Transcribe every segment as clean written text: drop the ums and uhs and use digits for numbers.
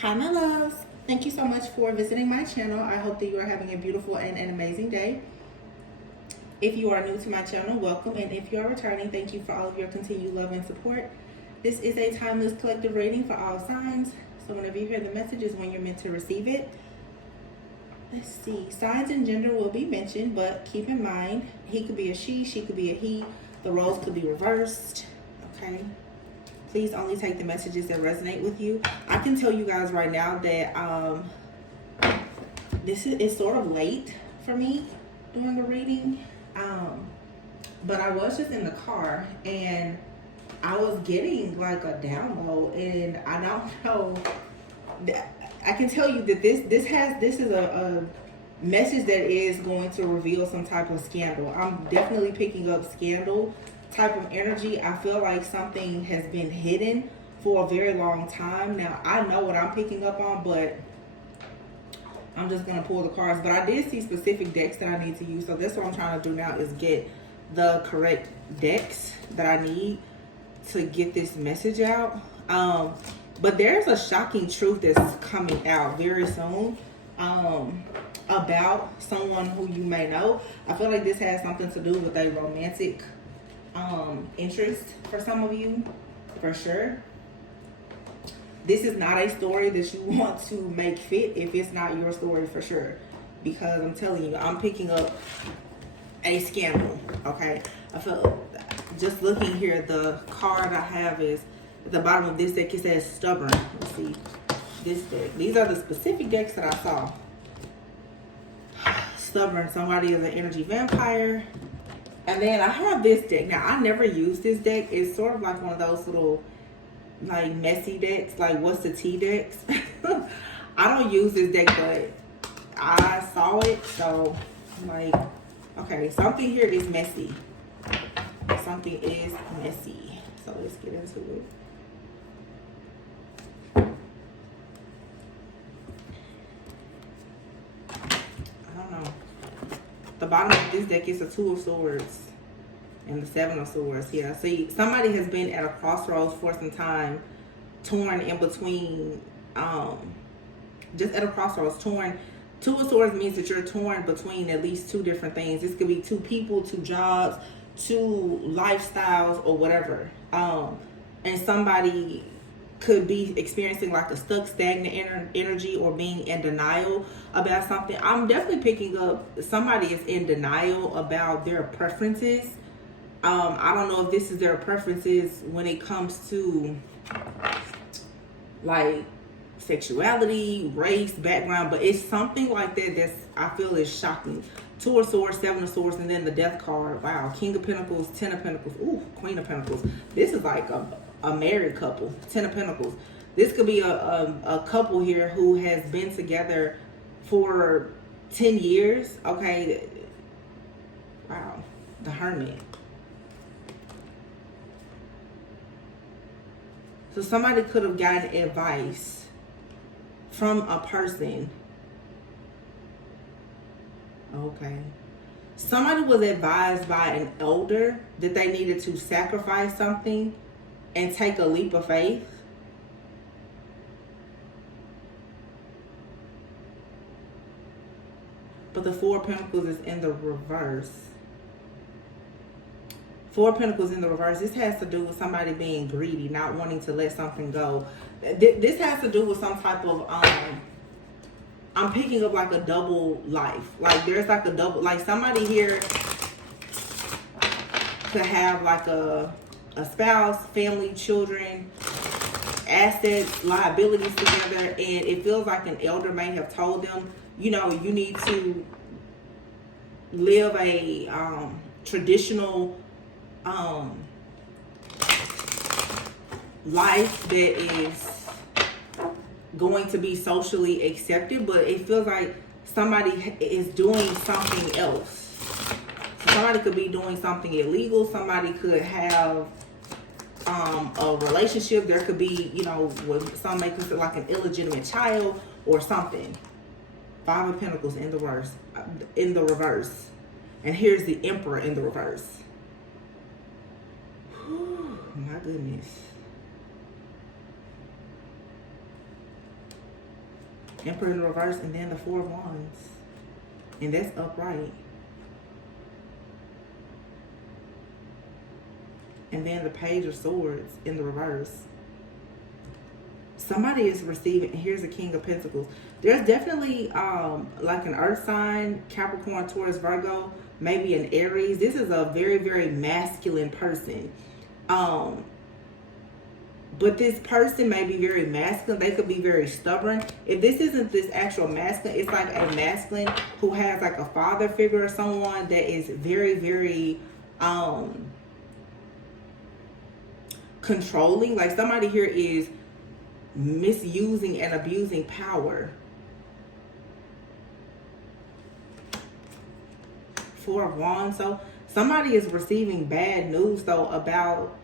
Hi, my loves. Thank you so much for visiting my channel. I hope that you are having a beautiful and an amazing day. If you are new to my channel, welcome. And if you are returning, thank you for all of your continued love and support. This is a timeless collective reading for all signs. So whenever you hear the message is when you're meant to receive it. Let's see. Signs and gender will be mentioned, but keep in mind, he could be a she could be a he. The roles could be reversed. Okay. Please only take the messages that resonate with you. I can tell you guys right now that this is sort of late for me doing the reading. But I was just in the car and I was getting like a download, and I don't know. I can tell you that this is a message that is going to reveal some type of scandal. I'm definitely picking up scandal type of energy. I feel like something has been hidden for a very long time. Now, I know what I'm picking up on, but I'm just going to pull the cards. But I did see specific decks that I need to use. So that's what I'm trying to do now, is get the correct decks that I need to get this message out. But there's a shocking truth that's coming out very soon about someone who you may know. I feel like this has something to do with a romantic interest for some of you, for sure. This is not a story that you want to make fit if it's not your story, for sure, because I'm telling you, I'm picking up a scandal. Okay, I feel, just looking here, the card I have is at the bottom of this deck. It says stubborn. Let's see, this deck, these are the specific decks that I saw. Stubborn, somebody is an energy vampire. And then I have this deck. Now, I never use this deck. It's sort of like one of those little, like, messy decks. Like, what's the tea decks? I don't use this deck, but I saw it. So, I'm like, okay, something here is messy. Something is messy. So, let's get into it. The bottom of this deck is the Two of Swords and the Seven of Swords here. See, somebody has been at a crossroads for some time, torn in between, just at a crossroads, torn. Two of Swords means that you're torn between at least two different things. This could be two people, two jobs, two lifestyles, or whatever. And somebody could be experiencing like a stuck, stagnant energy, or being in denial about something. I'm definitely picking up somebody is in denial about their preferences. I don't know if this is their preferences when it comes to like sexuality, race, background, but it's something like that that's, I feel, is shocking. Two of Swords, Seven of Swords, and then the Death card. Wow, King of Pentacles, Ten of Pentacles, ooh, Queen of Pentacles. This is like a married couple. Ten of Pentacles. This could be a couple here who has been together for 10 years. Okay. Wow. The Hermit. So somebody could have gotten advice from a person. Okay. Somebody was advised by an elder that they needed to sacrifice something and take a leap of faith. But the Four of Pentacles is in the reverse. Four of Pentacles in the reverse. This has to do with somebody being greedy, not wanting to let something go. This has to do with some type of, I'm picking up like a double life. Like there's like a double, like somebody here could have like a spouse, family, children, assets, liabilities together, and it feels like an elder may have told them, you know, you need to live a traditional life that is going to be socially accepted, but it feels like somebody is doing something else. So somebody could be doing something illegal. Somebody could have a relationship. There could be, you know, what some may consider like an illegitimate child or something. Five of Pentacles in the reverse, and here's the Emperor in the reverse. Whew, my goodness. Emperor in the reverse, and then the Four of Wands. And that's upright. And then the Page of Swords in the reverse. Somebody is receiving, here's the King of Pentacles. There's definitely like an earth sign, Capricorn, Taurus, Virgo, maybe an Aries. This is a very, very masculine person. But this person may be very masculine. They could be very stubborn. If this isn't this actual masculine, it's like a masculine who has like a father figure or someone that is very, very controlling. Like somebody here is misusing and abusing power. Four of Wands. So somebody is receiving bad news though about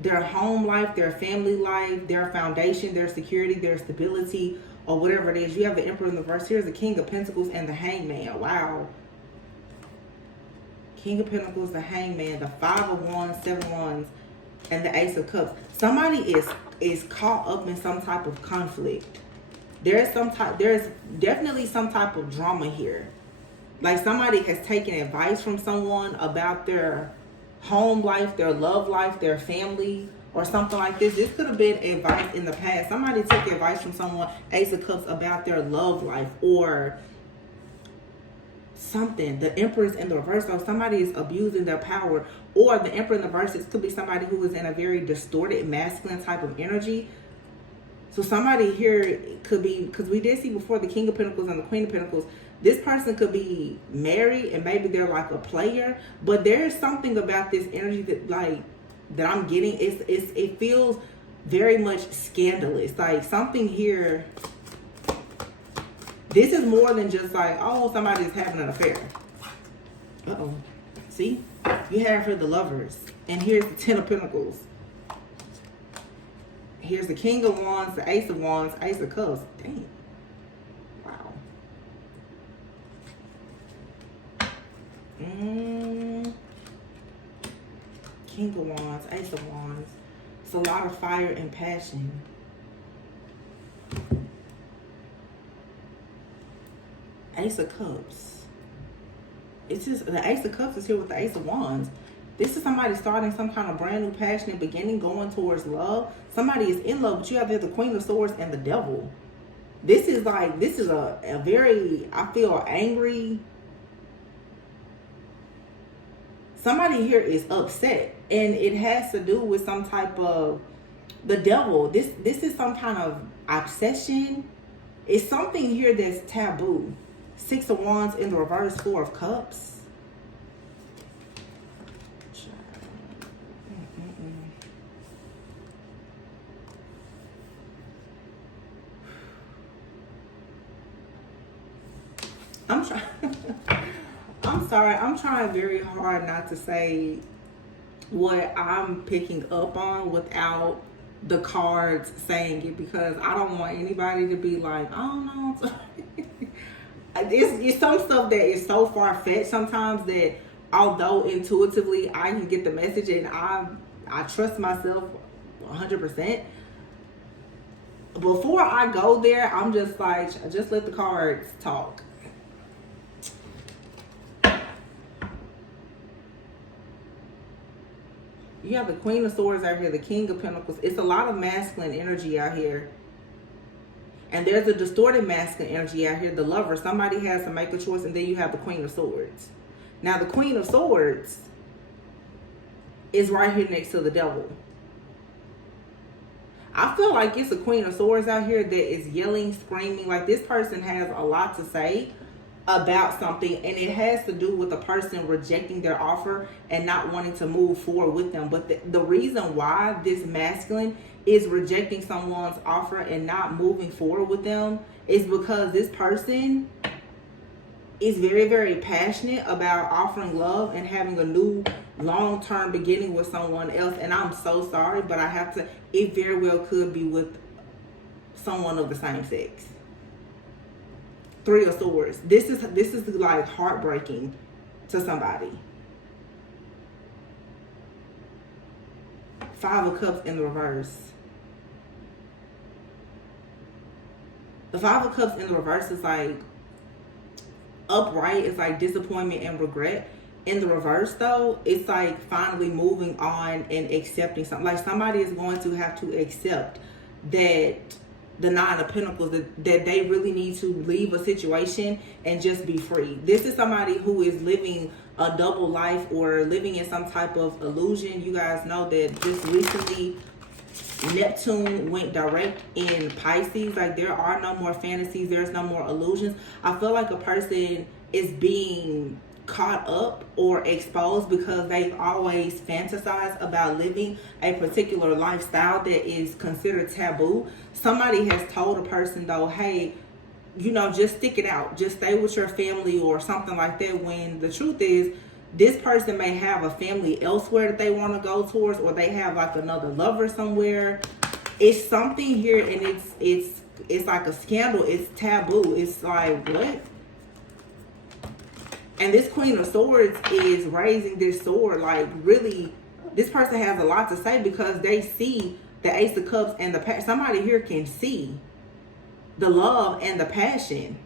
their home life, their family life, their foundation, their security, their stability, or whatever it is. You have the Emperor in the reverse. Here's the King of Pentacles and the Hangman. Wow. King of Pentacles, the Hangman, the Five of Wands, Seven of Wands, and the Ace of Cups. Somebody is caught up in some type of conflict. There's definitely some type of drama here. Like somebody has taken advice from someone about their home life, their love life, their family, or something like this. This could have been advice in the past. Somebody took advice from someone, Ace of Cups, about their love life or something. The Empress in the reverse. So somebody is abusing their power. Or the Emperor in the reverse, it could be somebody who is in a very distorted masculine type of energy. So somebody here could be, because we did see before the King of Pentacles and the Queen of Pentacles, this person could be married and maybe they're like a player, but there's something about this energy that I'm getting. It feels very much scandalous. Like something here. This is more than just like, oh, somebody is having an affair. Uh-oh. See? You have here the Lovers. And here's the Ten of Pentacles. Here's the King of Wands, the Ace of Wands, Ace of Cups. Dang. Wow. King of Wands, Ace of Wands. It's a lot of fire and passion. Ace of Cups. It's just the Ace of Cups is here with the Ace of Wands. This is somebody starting some kind of brand new passionate beginning, going towards love. Somebody is in love, but you have here the Queen of Swords and the Devil. This is a very, I feel, angry. Somebody here is upset, and it has to do with some type of the devil. This is some kind of obsession. It's something here that's taboo. Six of Wands in the reverse, Four of Cups. I'm sorry. I'm trying very hard not to say what I'm picking up on without the cards saying it, because I don't want anybody to be like, oh no. It's some stuff that is so far-fetched sometimes that although intuitively I can get the message and I trust myself 100%. Before I go there, I'm just like, just let the cards talk. You have the Queen of Swords out here, the King of Pentacles. It's a lot of masculine energy out here. And there's a distorted masculine energy out here, the Lover. Somebody has to make a choice, and then you have the Queen of Swords. Now, the Queen of Swords is right here next to the Devil. I feel like it's a Queen of Swords out here that is yelling, screaming. Like this person has a lot to say about something, and it has to do with the person rejecting their offer and not wanting to move forward with them. But the reason why this masculine is rejecting someone's offer and not moving forward with them is because this person is very, very passionate about offering love and having a new long-term beginning with someone else. And I'm so sorry, but I have to, it very well could be with someone of the same sex. Three of Swords. This is like heartbreaking to somebody. Five of Cups in the reverse. The Five of Cups in the reverse is like upright. It's like disappointment and regret. In the reverse, though, it's like finally moving on and accepting something. Like somebody is going to have to accept that the Nine of Pentacles, that they really need to leave a situation and just be free. This is somebody who is living a double life or living in some type of illusion. You guys know that just recently Neptune went direct in Pisces. Like there are no more fantasies. There's no more illusions. I feel like a person is being caught up or exposed because they've always fantasized about living a particular lifestyle that is considered taboo. Somebody has told a person though, hey, you know, just stick it out, just stay with your family or something like that, when the truth is this person may have a family elsewhere that they want to go towards, or they have like another lover somewhere. It's something here, and it's like a scandal. It's taboo. It's like, what? And this Queen of Swords is raising this sword. Like really, this person has a lot to say because they see the Ace of Cups and the somebody here can see the love and the passion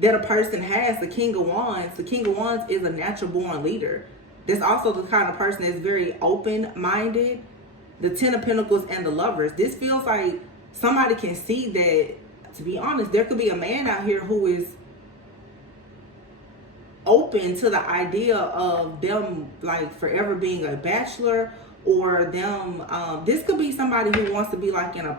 that a person has. The King of Wands. The King of Wands is a natural born leader. That's also the kind of person that's very open-minded. The Ten of Pentacles and the Lovers. This feels like somebody can see that, to be honest, there could be a man out here who is open to the idea of them like forever being a bachelor, or them this could be somebody who wants to be like in a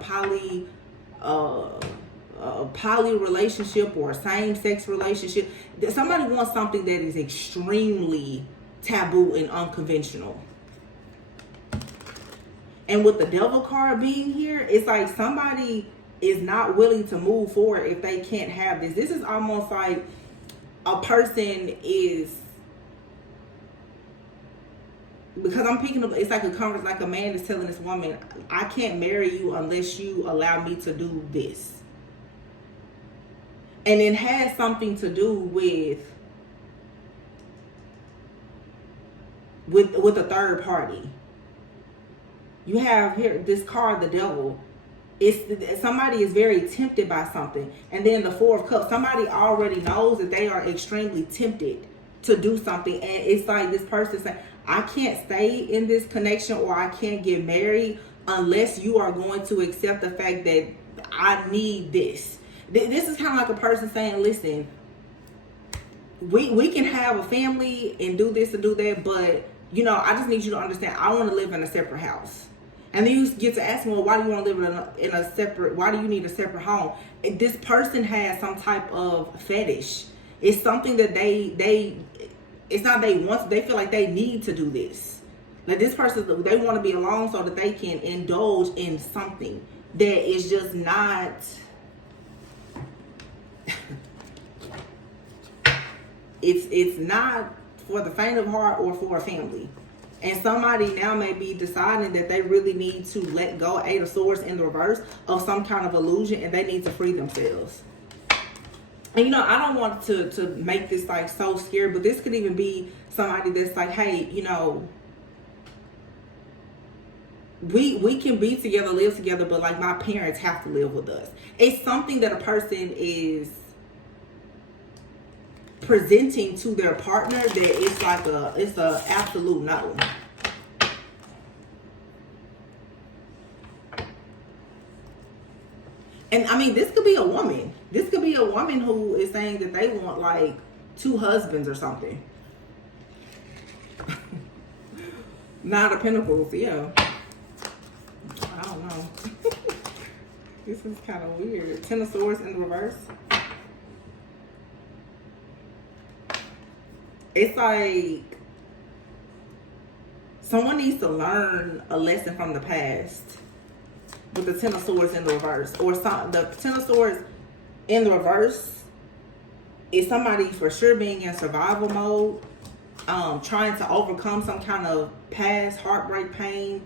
poly relationship or a same-sex relationship. Somebody wants something that is extremely taboo and unconventional. And with the Devil card being here, it's like somebody is not willing to move forward if they can't have this. This is almost like a person is, because I'm picking up, it's like a conversation, like a man is telling this woman, I can't marry you unless you allow me to do this. And it has something to do with a third party. You have here this card, the Devil. It's somebody is very tempted by something. And then the Four of Cups, somebody already knows that they are extremely tempted to do something. And it's like this person saying, I can't stay in this connection, or I can't get married unless you are going to accept the fact that I need this. This is kind of like a person saying, listen, we can have a family and do this and do that, but, you know, I just need you to understand, I want to live in a separate house. And then you get to ask me, well, why do you want to live in a separate, why do you need a separate home? And this person has some type of fetish. It's something that it's not they want to, they feel like they need to do this. Like this person, they want to be alone so that they can indulge in something that is just not... It's not for the faint of heart or for a family. And somebody now may be deciding that they really need to let go, Eight of Swords in the reverse, of some kind of illusion, and they need to free themselves. And you know, I don't want to make this like so scary, but this could even be somebody that's like, hey, you know, we can be together, live together, but like my parents have to live with us. It's something that a person is presenting to their partner that it's like it's a absolute no. And I mean, this could be a woman. This could be a woman who is saying that they want like 2 husbands or something. Nine of Pentacles, yeah. I don't know. This is kind of weird. Ten of Swords in the reverse. It's like someone needs to learn a lesson from the past with the Ten of Swords in the reverse. Or the Ten of Swords in the reverse is somebody for sure being in survival mode, trying to overcome some kind of past heartbreak, pain,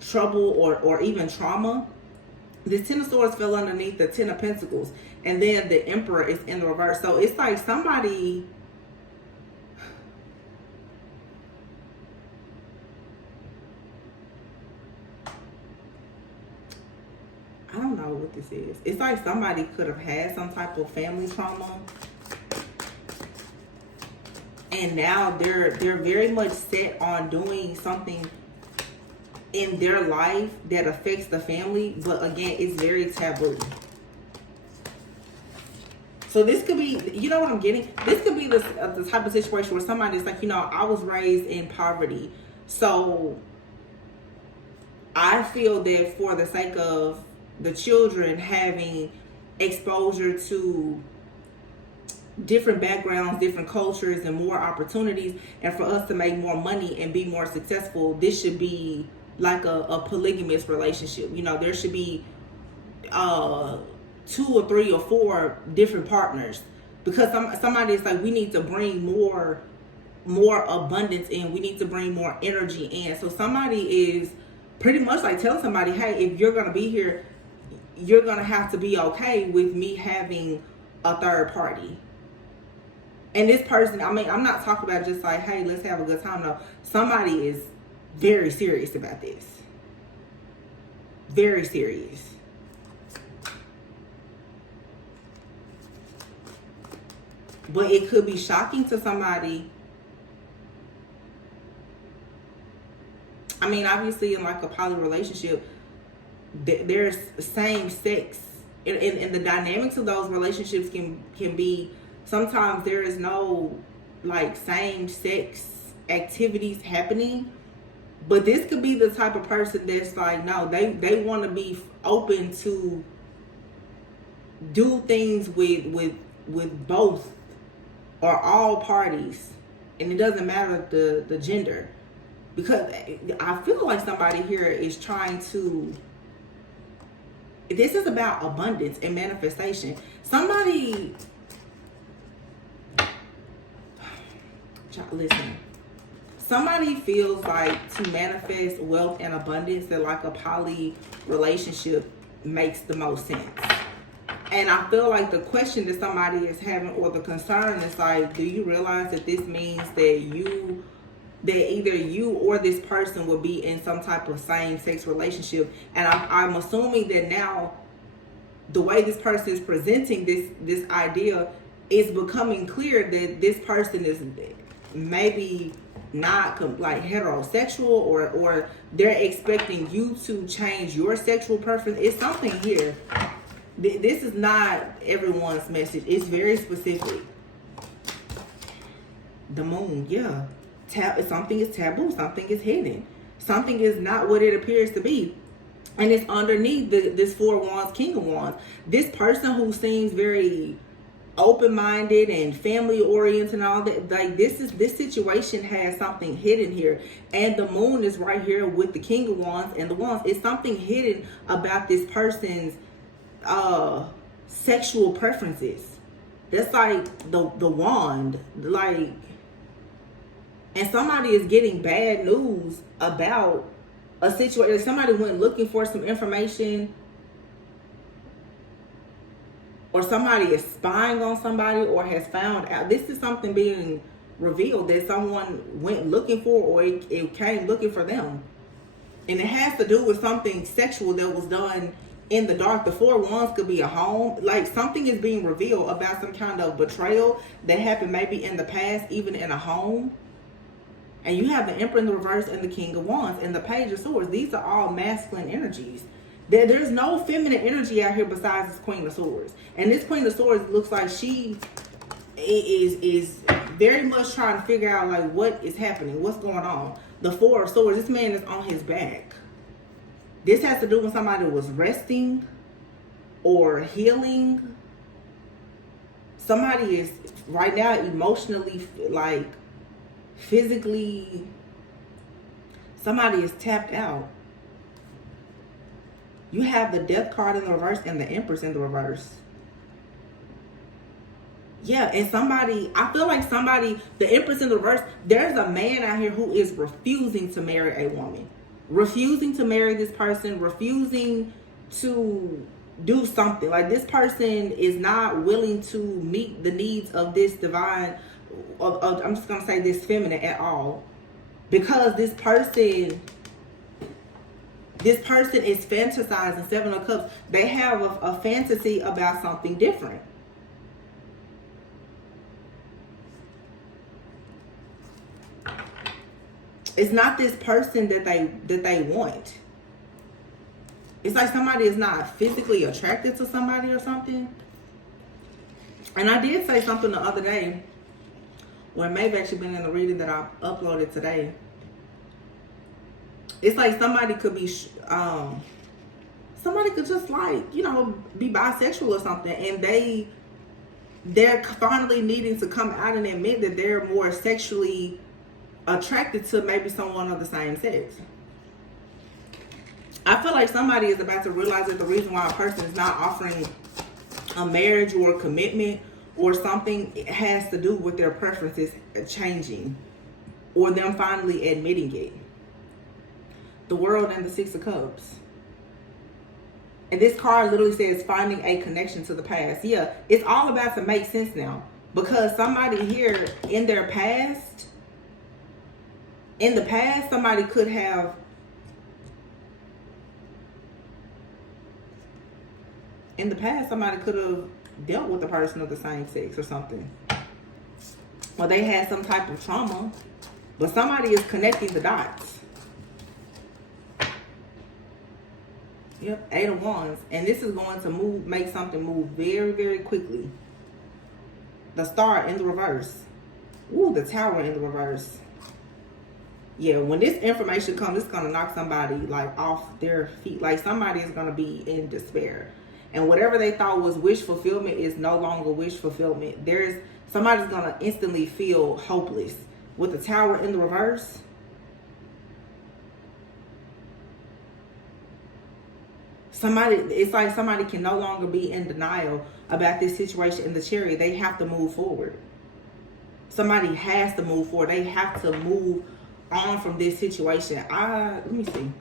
trouble, or even trauma. The Ten of Swords fell underneath the Ten of Pentacles, and then the Emperor is in the reverse. So it's like somebody... know what this is. It's like somebody could have had some type of family trauma, and now they're very much set on doing something in their life that affects the family, but again, it's very taboo. So this could be, you know what I'm getting? This could be the type of situation where somebody's like, you know, I was raised in poverty, so I feel that for the sake of the children having exposure to different backgrounds, different cultures, and more opportunities, and for us to make more money and be more successful, this should be like a polygamous relationship. You know, there should be 2 or 3 or 4 different partners, because somebody is like, we need to bring more abundance in, we need to bring more energy in. So somebody is pretty much like telling somebody, hey, if you're gonna be here, you're gonna have to be okay with me having a third party. And this person, I mean, I'm not talking about just like, hey, let's have a good time. No, somebody is very serious about this. Very serious. But it could be shocking to somebody. I mean, obviously in like a poly relationship, there's same sex. And the dynamics of those relationships can be, sometimes there is no like same sex activities happening. But this could be the type of person that's like, no, they want to be open to do things with both or all parties, and it doesn't matter the gender, because I feel like somebody here is trying to, this is about abundance and manifestation. Somebody, listen, somebody feels like to manifest wealth and abundance, that like a poly relationship makes the most sense. And I feel like the question that somebody is having, or the concern, is like, do you realize that this means that either you or this person will be in some type of same-sex relationship? And I'm assuming that now the way this person is presenting this idea is becoming clear that this person is maybe not like heterosexual, or they're expecting you to change your sexual preference. It's something here. This is not everyone's message. It's very specific. The moon, yeah. Something is taboo. Something is hidden. Something is not what it appears to be. And it's underneath this 4 Wands, King of Wands. This person who seems very open-minded and family-oriented and all that, like this situation has something hidden here. And the moon is right here with the King of Wands and the Wands. It's something hidden about this person's sexual preferences. That's like the wand, like, and somebody is getting bad news about a situation. Somebody went looking for some information, or somebody is spying on somebody, or has found out. This is something being revealed that someone went looking for, or it came looking for them. And it has to do with something sexual that was done in the dark. The 4 Wands could be a home. Like something is being revealed about some kind of betrayal that happened maybe in the past, even in a home. And you have the Emperor in the reverse and the King of Wands and the Page of Swords. These are all masculine energies. There's no feminine energy out here besides this Queen of Swords. And this Queen of Swords looks like she is very much trying to figure out like what is happening, what's going on. The 4 of Swords, this man is on his back. This has to do with somebody who was resting or healing. Somebody is right now emotionally, like physically, somebody is tapped out. You have the Death card in the reverse and the Empress in the reverse. Yeah, and somebody, I feel like somebody, the Empress in the reverse, there's a man out here who is refusing to marry a woman. Refusing to marry this person, refusing to do something. Like this person is not willing to meet the needs of this divine, I'm just going to say this feminine at all. Because this person This person is fantasizing, Seven of Cups. They have a fantasy about something different. It's not this person that they want. It's like somebody is not physically attracted to somebody or something. And I did say something the other day, or it may have actually been in the reading that I uploaded today. It's like somebody could be, somebody could just like, you know, be bisexual or something, and they're finally needing to come out and admit that they're more sexually attracted to maybe someone of the same sex. I feel like somebody is about to realize that the reason why a person is not offering a marriage or a commitment or something, it has to do with their preferences changing or them finally admitting it. The World and the Six of Cups. And this card literally says finding a connection to the past. Yeah, it's all about to make sense now, because somebody here in their past, in the past, somebody could have dealt with a person of the same sex or something. Or they had some type of trauma. But somebody is connecting the dots. Yep, 8 of Wands. And this is going to make something move very, very quickly. The Star in the reverse. Ooh, the Tower in the reverse. Yeah, when this information comes, it's going to knock somebody like off their feet. Like somebody is going to be in despair. And whatever they thought was wish fulfillment is no longer wish fulfillment. Somebody's going to instantly feel hopeless. With the Tower in the reverse, it's like somebody can no longer be in denial about this situation in the Chariot. They have to move forward. Somebody has to move forward. They have to move on from this situation. Let me see.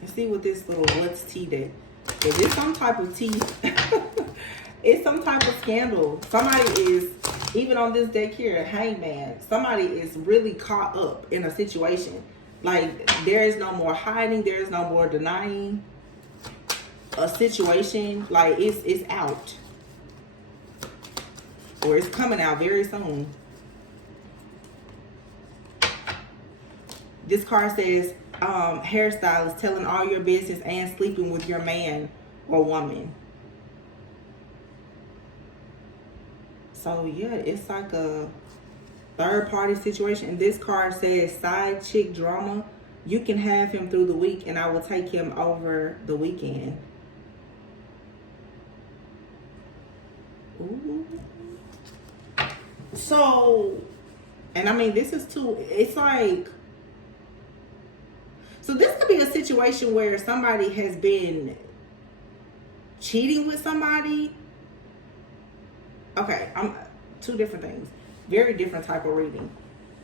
Let's see what this little what's tea deck. If it's some type of tea, it's some type of scandal. Somebody is, even on this deck here, Hangman, somebody is really caught up in a situation. Like, there is no more hiding. There is no more denying a situation. Like, it's out. Or it's coming out very soon. This card says, hairstylist telling all your business and sleeping with your man or woman. So yeah, it's like a third party situation. And this card says side chick drama. You can have him through the week and I will take him over the weekend. Ooh. So, and I mean, this is too, it's like, so this could be a situation where somebody has been cheating with somebody. Okay, two different things. Very different type of reading.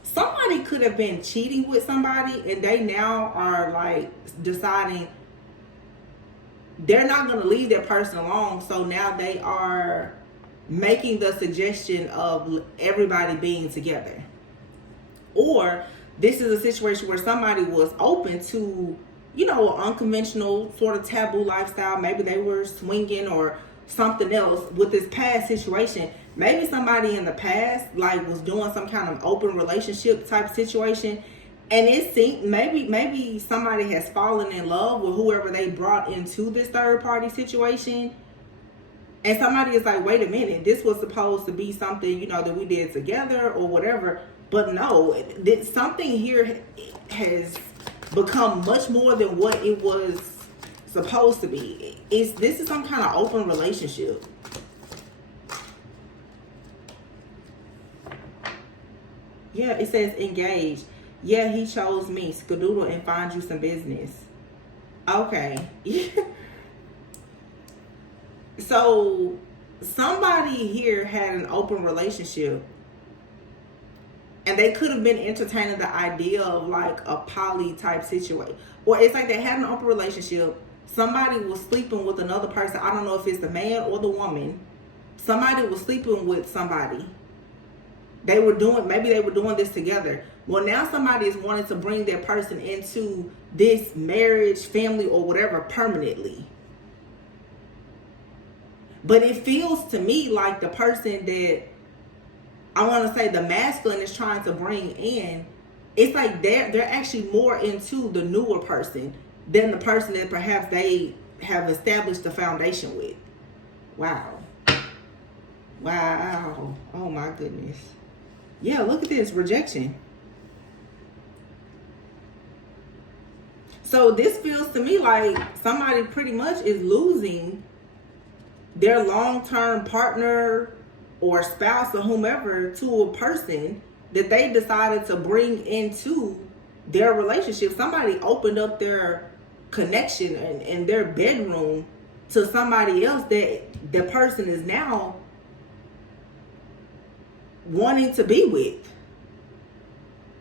Somebody could have been cheating with somebody and they now are like deciding they're not going to leave that person alone. So now they are making the suggestion of everybody being together. Or this is a situation where somebody was open to, you know, an unconventional sort of taboo lifestyle. Maybe they were swinging or something else with this past situation. Maybe somebody in the past like was doing some kind of open relationship type situation, and it seemed maybe somebody has fallen in love with whoever they brought into this third party situation, and somebody is like, wait a minute, this was supposed to be something, you know, that we did together or whatever. But no, something here has become much more than what it was supposed to be. This is some kind of open relationship. Yeah, it says engaged. Yeah, he chose me. Skadoodle and find you some business. Okay. So somebody here had an open relationship. And they could have been entertaining the idea of like a poly type situation. Or it's like they had an open relationship. Somebody was sleeping with another person. I don't know if it's the man or the woman. Somebody was sleeping with somebody. maybe they were doing this together. Well, now somebody is wanting to bring that person into this marriage, family, or whatever permanently. But it feels to me like the person that I want to say the masculine is trying to bring in, it's like they're actually more into the newer person than the person that perhaps they have established the foundation with. Wow. Wow. Oh my goodness. Yeah, look at this rejection. So this feels to me like somebody pretty much is losing their long-term partner or spouse or whomever to a person that they decided to bring into their relationship. Somebody opened up their connection and their bedroom to somebody else that the person is now wanting to be with.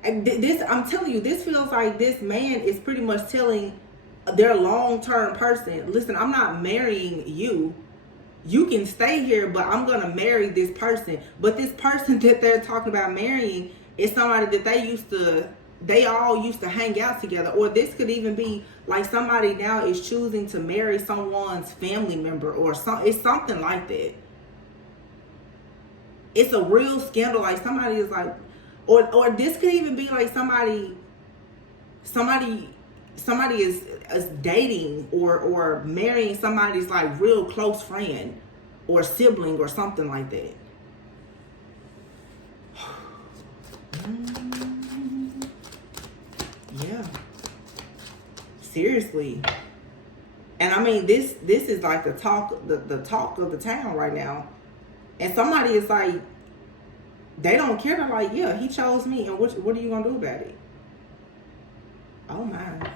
And this, I'm telling you, this feels like this man is pretty much telling their long-term person, listen, I'm not marrying you. You can stay here, but I'm going to marry this person. But this person that they're talking about marrying is somebody that they all used to hang out together. Or this could even be like somebody now is choosing to marry someone's family member or it's something like that. It's a real scandal. Like somebody is like, or this could even be like somebody is dating or marrying somebody's like real close friend or sibling or something like that. Yeah. Seriously. And I mean this is like the talk of the town right now. And somebody is like, they don't care. They're like, yeah, he chose me, and what are you gonna do about it? Oh my.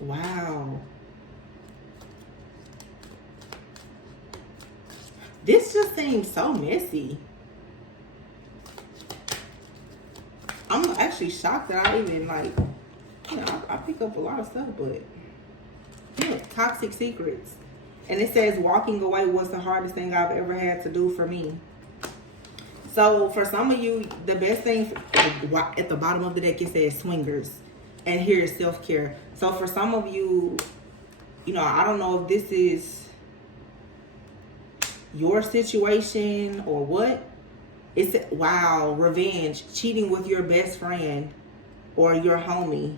Wow. This just seems so messy. I'm actually shocked that I even like, you know, I pick up a lot of stuff, but yeah, toxic secrets. And it says walking away was the hardest thing I've ever had to do for me. So for some of you, the best thing at the bottom of the deck, it says swingers. And here is self-care. So for some of you, you know, I don't know if this is your situation or what. It's, wow, revenge, cheating with your best friend or your homie.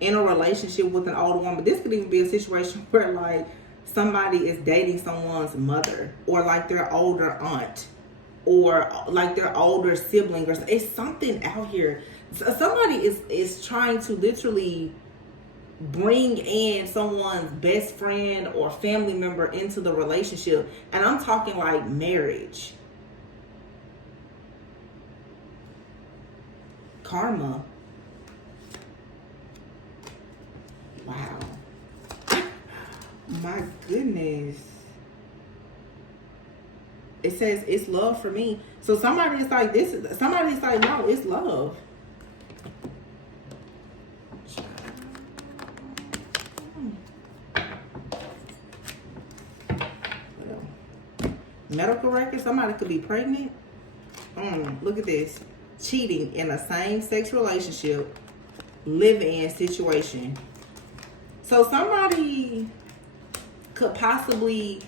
In a relationship with an older woman. This could even be a situation where like somebody is dating someone's mother or like their older aunt or like their older sibling, or it's something out here. Somebody is trying to literally bring in someone's best friend or family member into the relationship, and I'm talking like marriage. Karma. Wow. My goodness. It says it's love for me. So somebody is like this. Somebody's like, no, it's love. Medical record. Somebody could be pregnant. Look at this. Cheating in a same-sex relationship. Live-in situation. So somebody could possibly,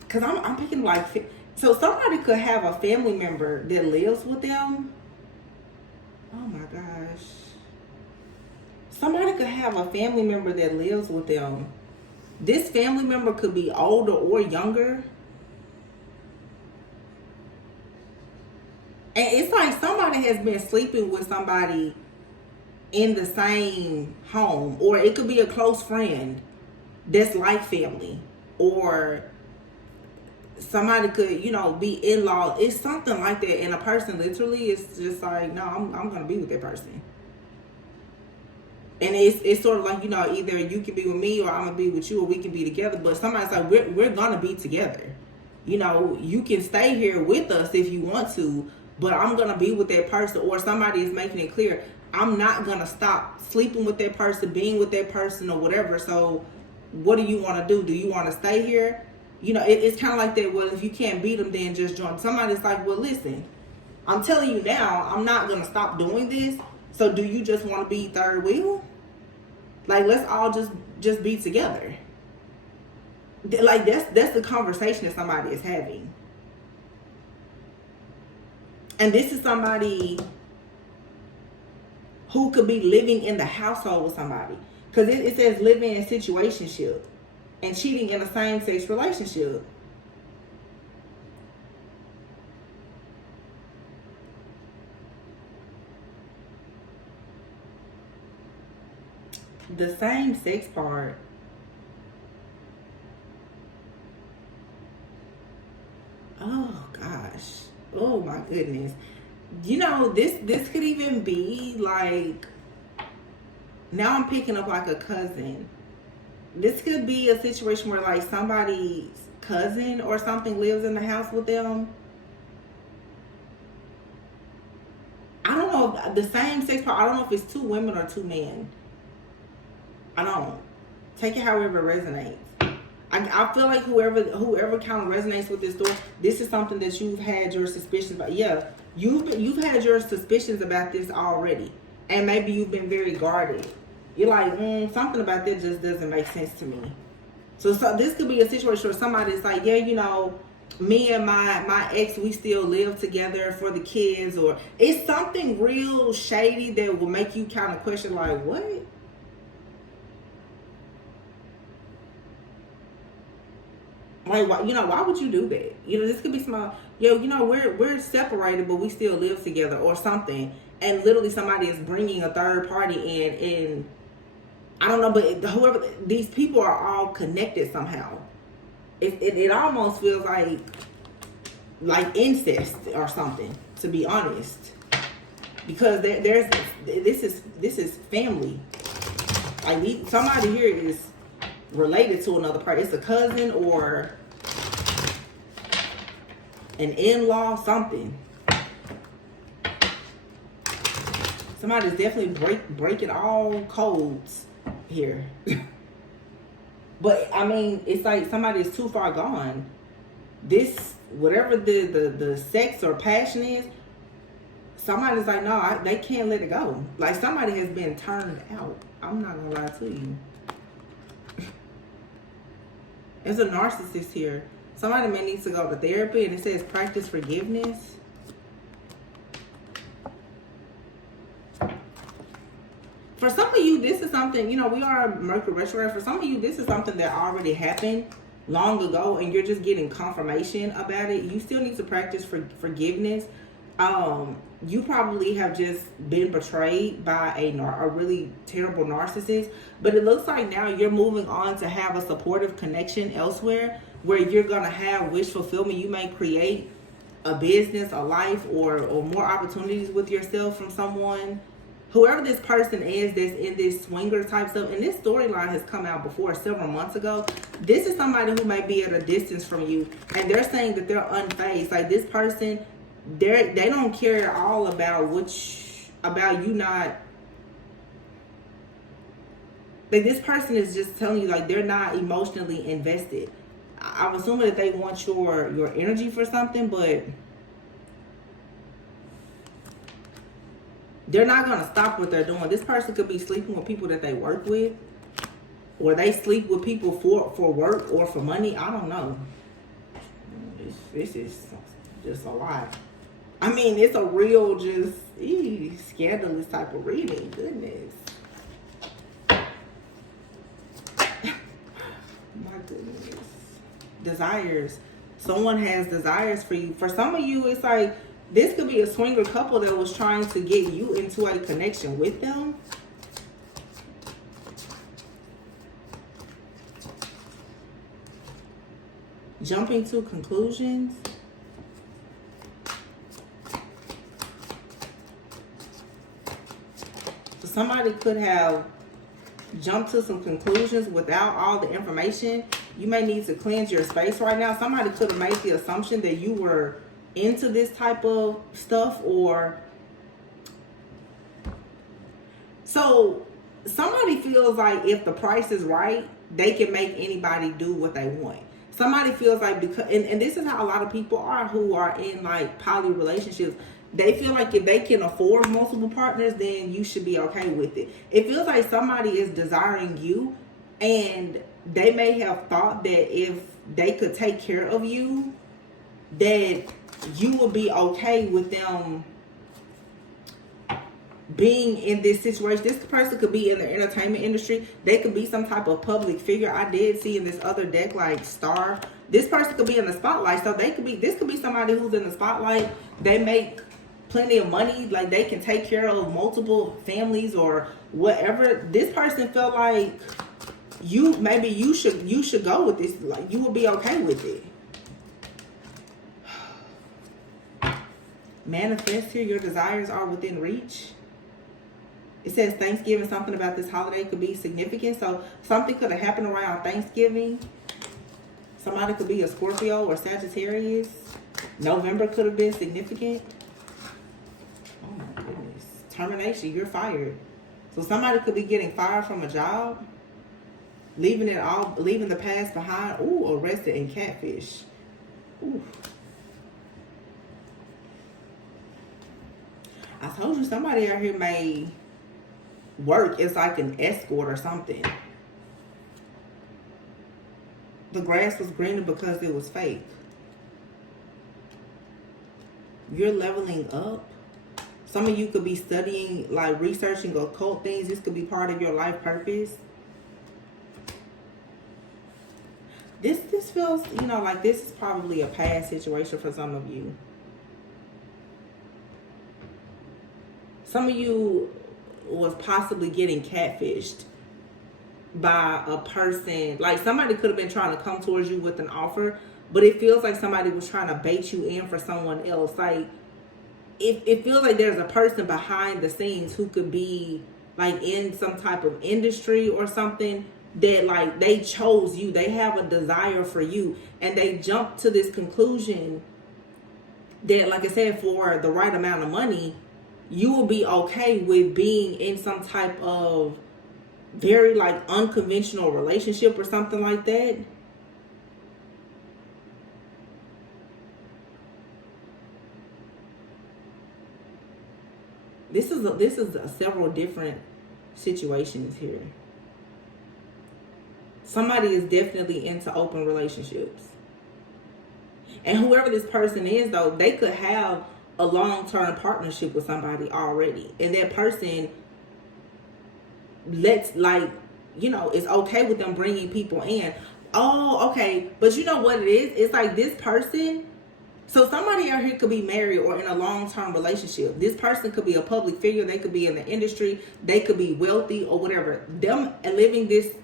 because I'm picking like, so somebody could have a family member that lives with them. Oh my gosh. Somebody could have a family member that lives with them. This family member could be older or younger. And it's like somebody has been sleeping with somebody in the same home, or it could be a close friend that's like family, or somebody could, you know, be in-law. It's something like that, and a person literally is just like, no, I'm gonna be with that person. And it's sort of like, you know, either you can be with me or I'm gonna be with you, or we can be together. But somebody's like, we're gonna be together. You know, you can stay here with us if you want to, but I'm gonna be with that person. Or somebody is making it clear, I'm not going to stop sleeping with that person, being with that person or whatever. So what do you want to do? Do you want to stay here? You know, it's kind of like that. Well, if you can't beat them, then just join. Somebody's like, well, listen, I'm telling you now, I'm not going to stop doing this. So do you just want to be third wheel? Like, let's all just be together. Like, that's the conversation that somebody is having. And this is somebody who could be living in the household with somebody. Because it says living in situationship and cheating in a same-sex relationship. The same-sex part. Oh, gosh. Oh, my goodness. You know, this could even be like, now I'm picking up like a cousin. This could be a situation where like somebody's cousin or something lives in the house with them. I don't know if the same sex part, I don't know if it's two women or two men. I don't. Take it however it resonates. I feel like whoever kind of resonates with this story, this is something that you've had your suspicions about. Yeah, you've had your suspicions about this already, and maybe you've been very guarded. You're like, something about that just doesn't make sense to me. So this could be a situation where somebody's like, yeah, you know, me and my ex, we still live together for the kids, or it's something real shady that will make you kind of question, like, what? Like, why, you know, why would you do that? You know, this could be small. Yo, you know, we're separated, but we still live together, or something. And literally, somebody is bringing a third party in, and I don't know, but whoever, these people are all connected somehow. It almost feels like incest or something, to be honest, because this is family. Like, somebody here is related to another party. It's a cousin or an in-law, something. Somebody's definitely breaking all codes here. But I mean, it's like somebody's too far gone. This, whatever the sex or passion is, somebody's like, no, they can't let it go. Like, somebody has been turned out. I'm not gonna lie to you. There's a narcissist here. Somebody may need to go to therapy, and it says practice forgiveness. For some of you, this is something, you know, we are Mercury retrograde. For some of you, this is something that already happened long ago, and you're just getting confirmation about it. You still need to practice forgiveness. You probably have just been betrayed by a really terrible narcissist, but it looks like now you're moving on to have a supportive connection elsewhere, where you're gonna have wish fulfillment. You may create a business, a life, or more opportunities with yourself from someone. Whoever this person is that's in this swinger type stuff, and this storyline has come out before several months ago. This is somebody who may be at a distance from you, and they're saying that they're unfazed. Like, this person, they don't care at all about you not. Like, this person is just telling you, like, they're not emotionally invested. I'm assuming that they want your energy for something, but they're not going to stop what they're doing. This person could be sleeping with people that they work with, or they sleep with people for work or for money. I don't know. This is just a lot. I mean, it's a real just scandalous type of reading. Goodness. My goodness. Desires. Someone has desires for you. For some of you, it's like, this could be a swinger couple that was trying to get you into a connection with them. Jumping to conclusions. So somebody could have jumped to some conclusions without all the information. You may need to cleanse your space right now. Somebody could have made the assumption that you were into this type of stuff, or So somebody feels like if the price is right, they can make anybody do what they want. Somebody feels like, because and this is how a lot of people are who are in like poly relationships. They feel like if they can afford multiple partners, then you should be okay with it. It feels like somebody is desiring you, and they may have thought that if they could take care of you, that you would be okay with them being in this situation. This person could be in the entertainment industry. They could be some type of public figure. I did see in this other deck like star. This person could be in the spotlight. So they could be, this could be somebody who's in the spotlight. They make plenty of money. Like they can take care of multiple families or whatever. This person felt like maybe you should go with this. Like you would be okay with it. Manifest here. Your desires are within reach. It says Thanksgiving, something about this holiday could be significant. So something could have happened around Thanksgiving. Somebody could be a Scorpio or Sagittarius. November could have been significant. Oh my goodness. Termination, you're fired. So somebody could be getting fired from a job. Leaving the past behind. Ooh, arrested and catfish. Ooh. I told you somebody out here may work as like an escort or something. The grass was greener because it was fake. You're leveling up. Some of you could be studying, like researching occult things. This could be part of your life purpose. This feels, like this is probably a past situation for some of you. Some of you was possibly getting catfished by a person. Like somebody could have been trying to come towards you with an offer, but it feels like somebody was trying to bait you in for someone else. Like it feels like there's a person behind the scenes who could be like in some type of industry or something that like they chose you. They have a desire for you, and they jumped to this conclusion that, like I said, for the right amount of money, you will be okay with being in some type of very like unconventional relationship or something like that. This is several different situations here. Somebody is definitely into open relationships. And whoever this person is, though, they could have a long-term partnership with somebody already. And that person is okay with them bringing people in. Oh, okay. But you know what it is? It's like this person. So somebody out here could be married or in a long-term relationship. This person could be a public figure. They could be in the industry. They could be wealthy or whatever. Them living this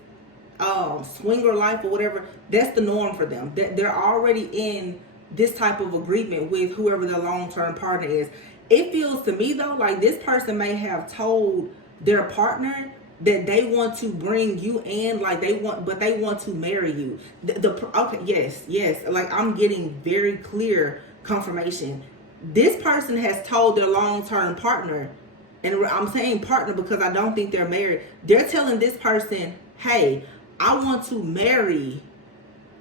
swinger life or whatever, that's the norm for them. They're already in this type of agreement with whoever their long-term partner is. It feels to me though like this person may have told their partner that they want to bring you in, like they want to marry you. Okay, yes, like I'm getting very clear confirmation. This person has told their long-term partner, and I'm saying partner because I don't think they're married. They're telling this person, hey, I want to marry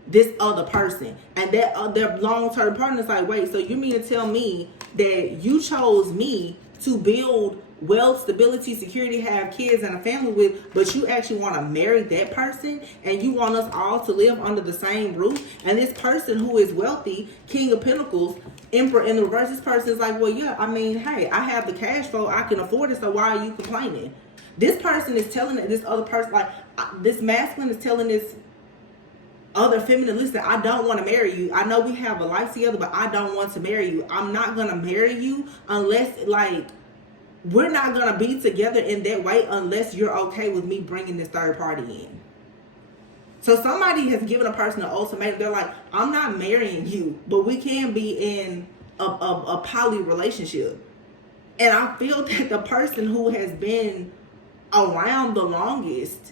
this other person. And that their long-term partner is like, wait, so you mean to tell me that you chose me to build wealth, stability, security, have kids and a family with, but you actually want to marry that person and you want us all to live under the same roof? And this person who is wealthy, King of Pentacles, Emperor in the reverse, this person is like, well, yeah, I mean, hey, I have the cash flow, I can afford it, so why are you complaining? This person is telling this other person, like this masculine is telling this other feminine, listen, I don't want to marry you. I know we have a life together, but I don't want to marry you. I'm not going to marry you unless, like, we're not going to be together in that way unless you're okay with me bringing this third party in. So somebody has given a person an ultimatum. They're like, I'm not marrying you, but we can be in a poly relationship. And I feel that the person who has been around the longest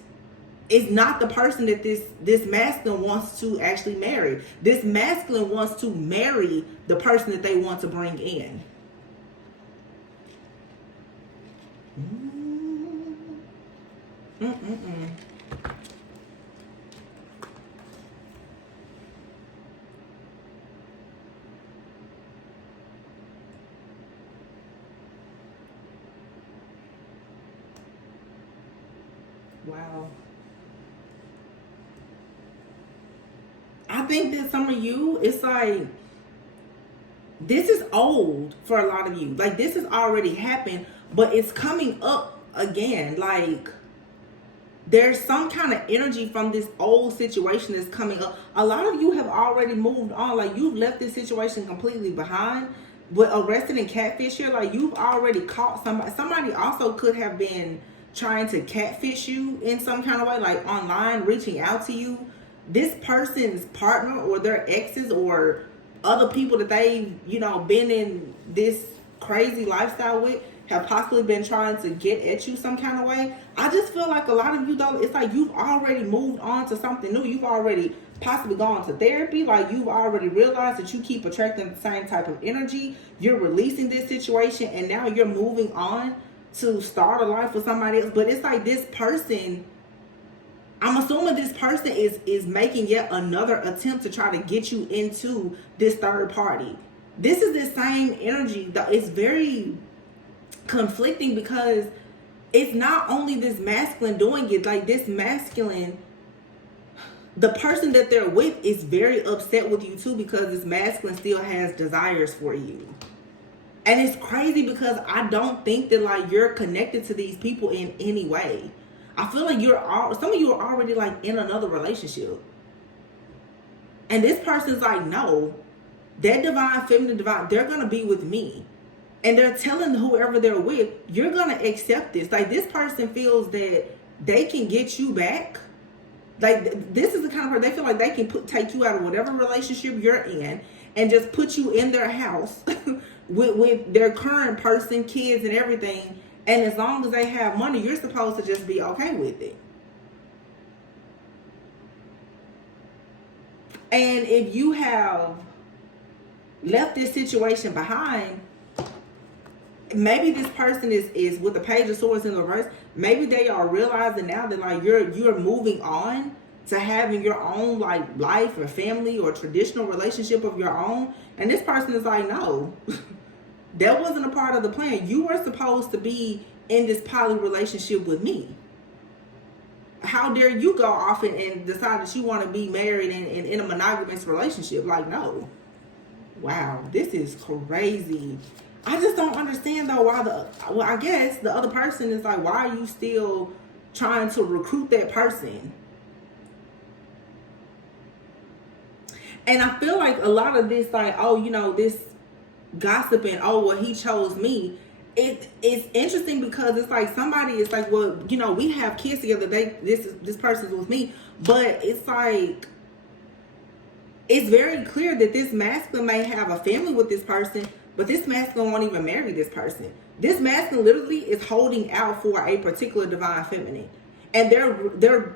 is not the person that this masculine wants to actually marry. This masculine wants to marry the person that they want to bring in. Mm-mm-mm. Wow. I think that some of you, it's like, this is old for a lot of you. Like, this has already happened, but it's coming up again. Like, there's some kind of energy from this old situation that's coming up. A lot of you have already moved on. Like, you've left this situation completely behind. With arrested and catfish here, like, you've already caught somebody. Somebody also could have been trying to catfish you in some kind of way, like online, reaching out to you. This person's partner or their exes or other people that they've, been in this crazy lifestyle with have possibly been trying to get at you some kind of way. I just feel like a lot of you, though, it's like you've already moved on to something new. You've already possibly gone to therapy. Like, you've already realized that you keep attracting the same type of energy. You're releasing this situation, and now you're moving on to start a life with somebody else. But it's like this person, I'm assuming this person is making yet another attempt to try to get you into this third party. This is the same energy. It's very conflicting because it's not only this masculine doing it. Like, this masculine, the person that they're with is very upset with you too, because this masculine still has desires for you. And it's crazy because I don't think that, like, you're connected to these people in any way. I feel like some of you are already, like, in another relationship. And this person's like, no, that divine feminine divine, they're going to be with me. And they're telling whoever they're with, you're going to accept this. Like, this person feels that they can get you back. Like, this is the kind of person, they feel like they can take you out of whatever relationship you're in and just put you in their house with their current person, kids, and everything. And as long as they have money, you're supposed to just be okay with it. And if you have left this situation behind, maybe this person is with the Page of Swords in reverse. Maybe they are realizing now that, like, you're moving on to having your own, like, life or family or traditional relationship of your own. And this person is like, no, that wasn't a part of the plan. You were supposed to be in this poly relationship with me. How dare you go off and decide that you want to be married and in a monogamous relationship? Like, no. Wow, this is crazy. I just don't understand, though, why I guess the other person is like, why are you still trying to recruit that person? And I feel like a lot of this, like, this gossiping, well, he chose me. It's interesting because it's like somebody is like, well, we have kids together. This person's with me. But it's like, it's very clear that this masculine may have a family with this person, but this masculine won't even marry this person. This masculine literally is holding out for a particular divine feminine. And they're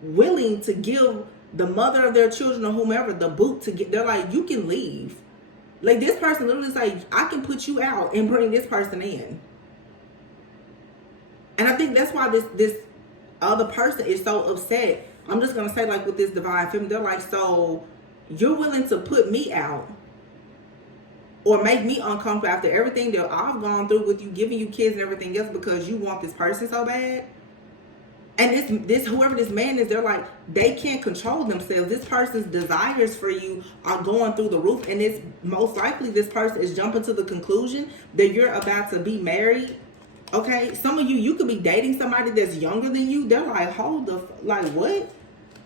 willing to give the mother of their children or whomever the boot to get. They're like, you can leave. Like, this person literally is like, I can put you out and bring this person in. And I think that's why this other person is so upset. I'm just going to say, like, with this divine feminine, they're like, so you're willing to put me out or make me uncomfortable after everything that I've gone through with you, giving you kids and everything else, because you want this person so bad? And this whoever this man is, they're like, they can't control themselves. This person's desires for you are going through the roof, and it's most likely this person is jumping to the conclusion that you're about to be married. Okay, some of you could be dating somebody that's younger than you. They're like, like, what?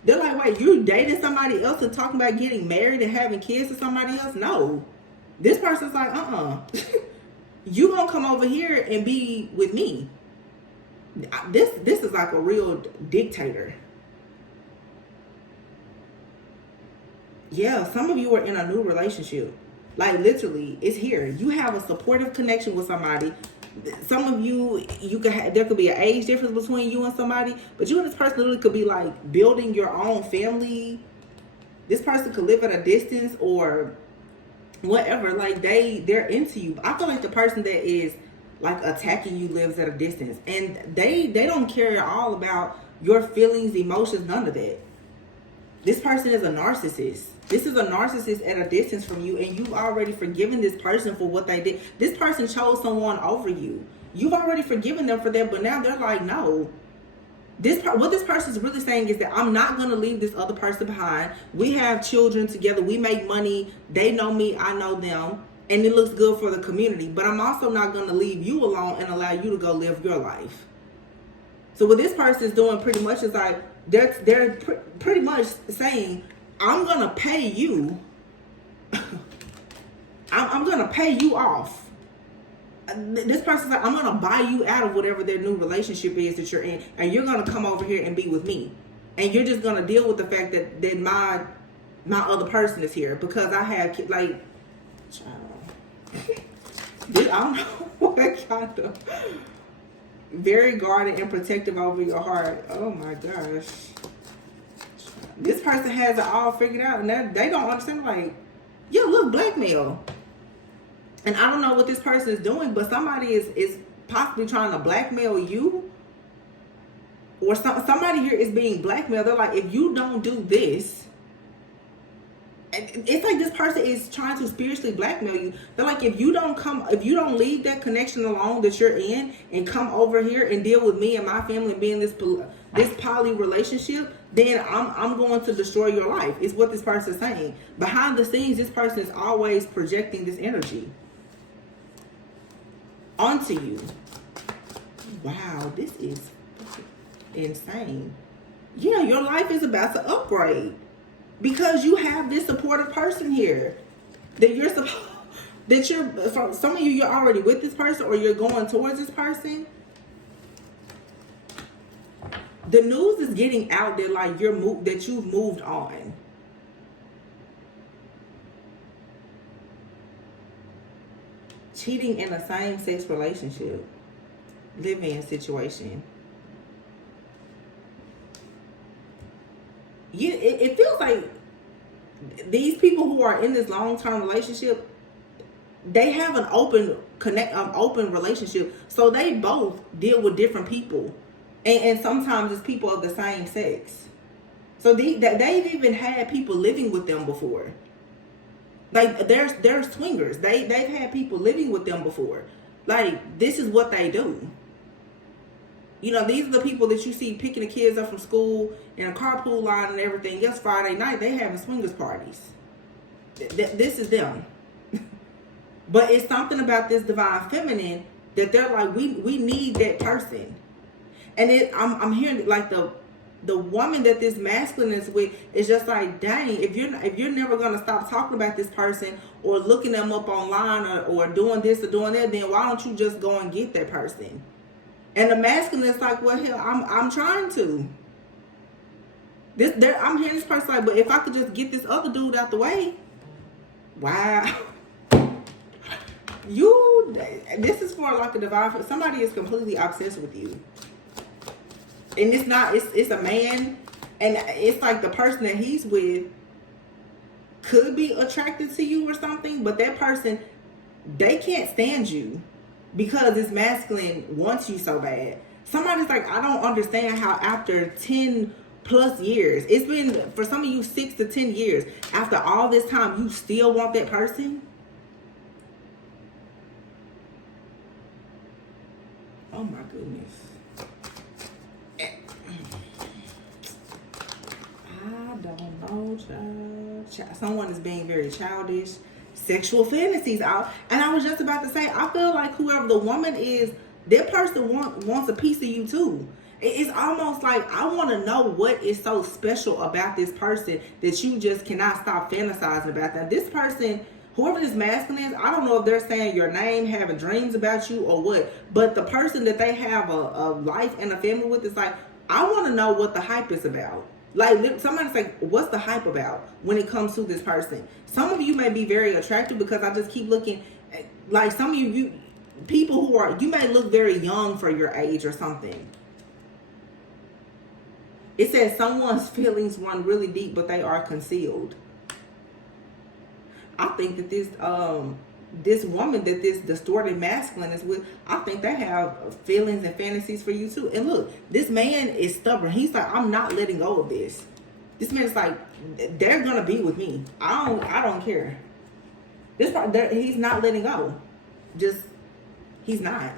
They're like, wait, you're dating somebody else and talking about getting married and having kids with somebody else? No. This person's like, you gonna come over here and be with me. This is like a real dictator. Yeah, some of you are in a new relationship. Like, literally, it's here. You have a supportive connection with somebody. Some of you there could be an age difference between you and somebody, but you and this person literally could be like building your own family. This person could live at a distance or whatever. Like, they're into you. I feel like the person that is like attacking you lives at a distance. And they don't care at all about your feelings, emotions, none of that. This person is a narcissist. This is a narcissist at a distance from you, and you've already forgiven this person for what they did. This person chose someone over you. You've already forgiven them for that, but now they're like, no. What this person is really saying is that I'm not going to leave this other person behind. We have children together. We make money. They know me. I know them. And it looks good for the community. But I'm also not going to leave you alone and allow you to go live your life. So what this person is doing pretty much is like, they're pretty much saying, I'm going to pay you. I'm going to pay you off. This person's like, I'm going to buy you out of whatever their new relationship is that you're in. And you're going to come over here and be with me. And you're just going to deal with the fact that my other person is here. Because I have, like, I don't know what kind of... Very guarded and protective over your heart. Oh my gosh. This person has it all figured out, and they don't understand, like, yeah, look, blackmail. And I don't know what this person is doing, but somebody is possibly trying to blackmail you. Or somebody here is being blackmailed. They're like, if you don't do this, it's like this person is trying to spiritually blackmail you. They're like, if you don't leave that connection alone that you're in and come over here and deal with me and my family and be in this poly relationship, then I'm going to destroy your life. Is what this person is saying. Behind the scenes, this person is always projecting this energy onto you. Wow, this is insane. Yeah, your life is about to upgrade. Because you have this supportive person here that some of you're already with this person or you're going towards this person. The news is getting out there like that you've moved on. Cheating in a same-sex relationship, live-in situation. It feels like these people who are in this long-term relationship, they have an open relationship, so they both deal with different people, and sometimes it's people of the same sex. So they've even had people living with them before. Like they're swingers. They've had people living with them before. Like, this is what they do. You know, these are the people that you see picking the kids up from school in a carpool line and everything else. Friday night, they having swingers parties. This is them. But it's something about this divine feminine that they're like, we need that person. And I'm hearing like the woman that this masculine is with is just like, dang, if you're never gonna stop talking about this person or looking them up online or doing this or doing that, then why don't you just go and get that person? And the masculine is like, well, hell, I'm trying to. I'm hearing this person like, but if I could just get this other dude out the way. Wow. This is for like a divine, somebody is completely obsessed with you. And it's a man, and it's like the person that he's with could be attracted to you or something, but that person, they can't stand you. Because this masculine wants you so bad. Somebody's like, I don't understand how after 10 plus years, it's been for some of you 6 to 10 years, after all this time, you still want that person? Oh my goodness. I don't know, child. Someone is being very childish. Sexual fantasies out. And I was just about to say, I feel like whoever the woman is, that person wants a piece of you too. It's almost like, I want to know what is so special about this person that you just cannot stop fantasizing about them. This person, whoever this masculine is, I don't know if they're saying your name, having dreams about you or what, but the person that they have a life and a family with is like, I want to know what the hype is about. Like, somebody's like, what's the hype about when it comes to this person? Some of you may be very attractive because I just keep looking at, like, some of you people who are, you may look very young for your age or something. It says someone's feelings run really deep, but they are concealed. I think that this woman that this distorted masculine is with, I think they have feelings and fantasies for you too. And look, this man is stubborn. He's like, I'm not letting go of this. This man's like, they're gonna be with me. I don't care. This part, he's not letting go. He's not.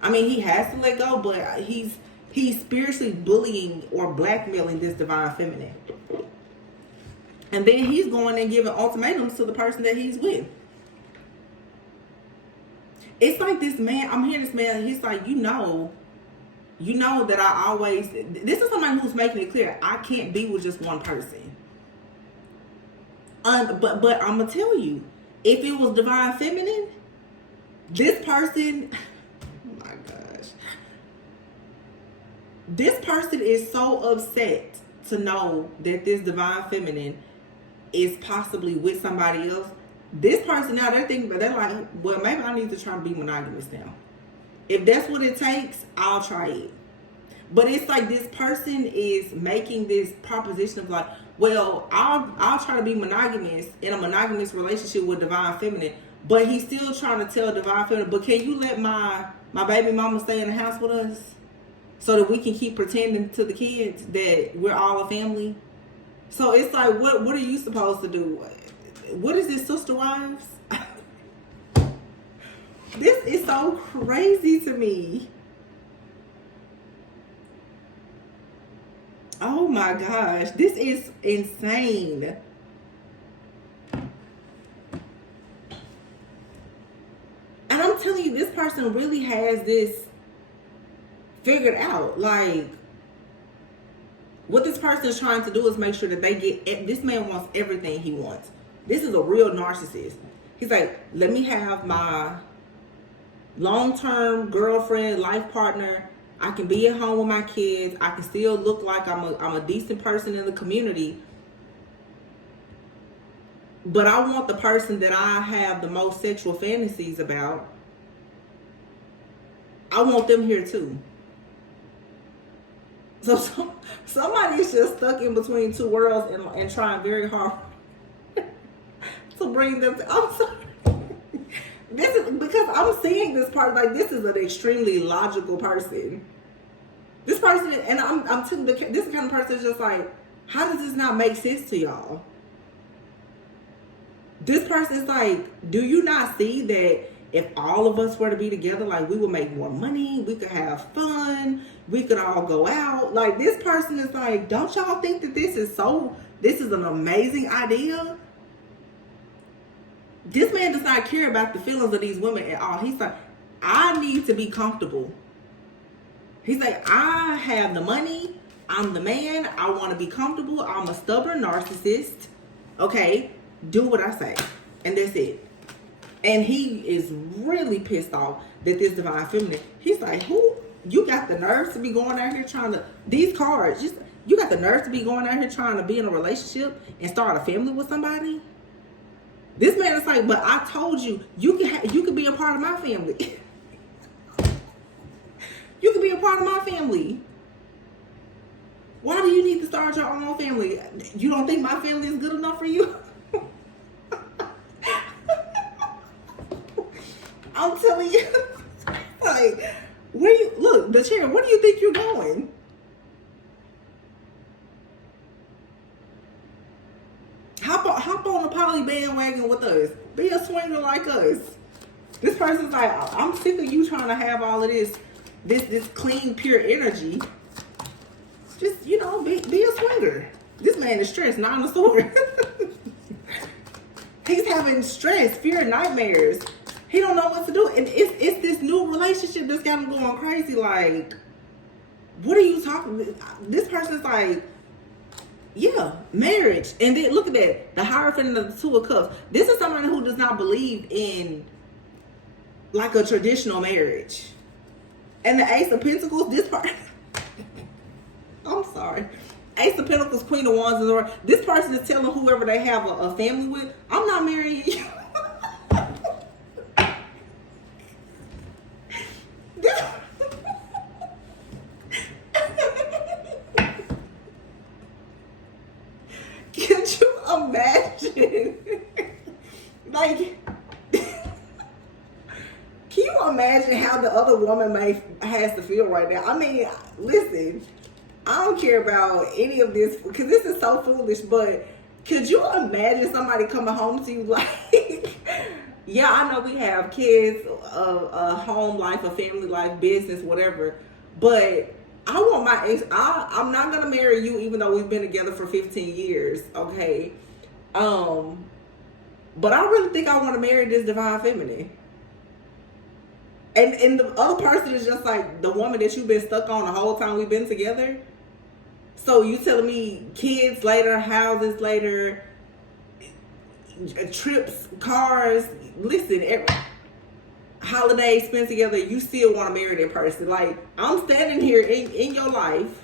I mean, he has to let go, but he's spiritually bullying or blackmailing this divine feminine. And then he's going and giving ultimatums to the person that he's with. It's like this man, I'm hearing this man, he's like, you know that I always, this is somebody who's making it clear, I can't be with just one person. But I'm going to tell you, if it was divine feminine, this person, oh my gosh, this person is so upset to know that this divine feminine is possibly with somebody else. This person now, they're thinking, but they're like, well, maybe I need to try to be monogamous now. If that's what it takes, I'll try it. But it's like this person is making this proposition of like, well, I'll try to be monogamous in a monogamous relationship with divine feminine, but he's still trying to tell divine feminine, but can you let my baby mama stay in the house with us so that we can keep pretending to the kids that we're all a family? So it's like, what are you supposed to do? What is this, Sister Wives? This is so crazy to me. Oh my gosh, this is insane. And I'm telling you, this person really has this figured out. Like, what this person is trying to do is make sure that they get, this man wants everything he wants. This is a real narcissist. He's like, let me have my long-term girlfriend, life partner. I can be at home with my kids. I can still look like I'm a decent person in the community. But I want the person that I have the most sexual fantasies about, I want them here too. So somebody's just stuck in between two worlds and trying very hard to bring them to, I'm sorry. This is because I'm seeing this part, like, this is an extremely logical person. This person, and I'm telling you, this kind of person is just like, how does this not make sense to y'all? This person is like, do you not see that if all of us were to be together, like, we would make more money, we could have fun, we could all go out. Like, this person is like, don't y'all think that this is an amazing idea? This man does not care about the feelings of these women at all. He's like, I need to be comfortable. He's like, I have the money. I'm the man. I want to be comfortable. I'm a stubborn narcissist. Okay, do what I say. And that's it. And he is really pissed off that this divine feminine, he's like, who? You got the nerves to be going out here trying to, these cards, you got the nerves to be going out here trying to be in a relationship and start a family with somebody? This man is like, but I told you, you can be a part of my family. You can be a part of my family. Why do you need to start your own family? You don't think my family is good enough for you? I'm telling you, like, look, the chair, where do you think you're going? Hop on the poly bandwagon with us. Be a swinger like us. This person's like, I'm sick of you trying to have all of this clean, pure energy. Just, be a swinger. This man is stressed, not on the sword. He's having stress, fear, and nightmares. He don't know what to do. And it's this new relationship that's got him going crazy. Like, what are you talking? This person's like, yeah, marriage. And then look at that. The Hierophant of the Two of Cups. This is someone who does not believe in like a traditional marriage. And the Ace of Pentacles, this part. I'm sorry. Ace of Pentacles, Queen of Wands, and this person is telling whoever they have a family with, I'm not marrying you. Could you imagine? Like, imagine how the other woman has to feel right now? I mean, listen, I don't care about any of this because this is so foolish, but could you imagine somebody coming home to you like, yeah, I know we have kids, a home life, a family life, business, whatever, but I want my ex, I'm not going to marry you even though we've been together for 15 years, okay? But I really think I want to marry this divine feminine. And the other person is just like the woman that you've been stuck on the whole time we've been together. So you telling me kids later, houses later, trips, cars, listen, holidays spent together, you still want to marry that person. Like, I'm standing here in your life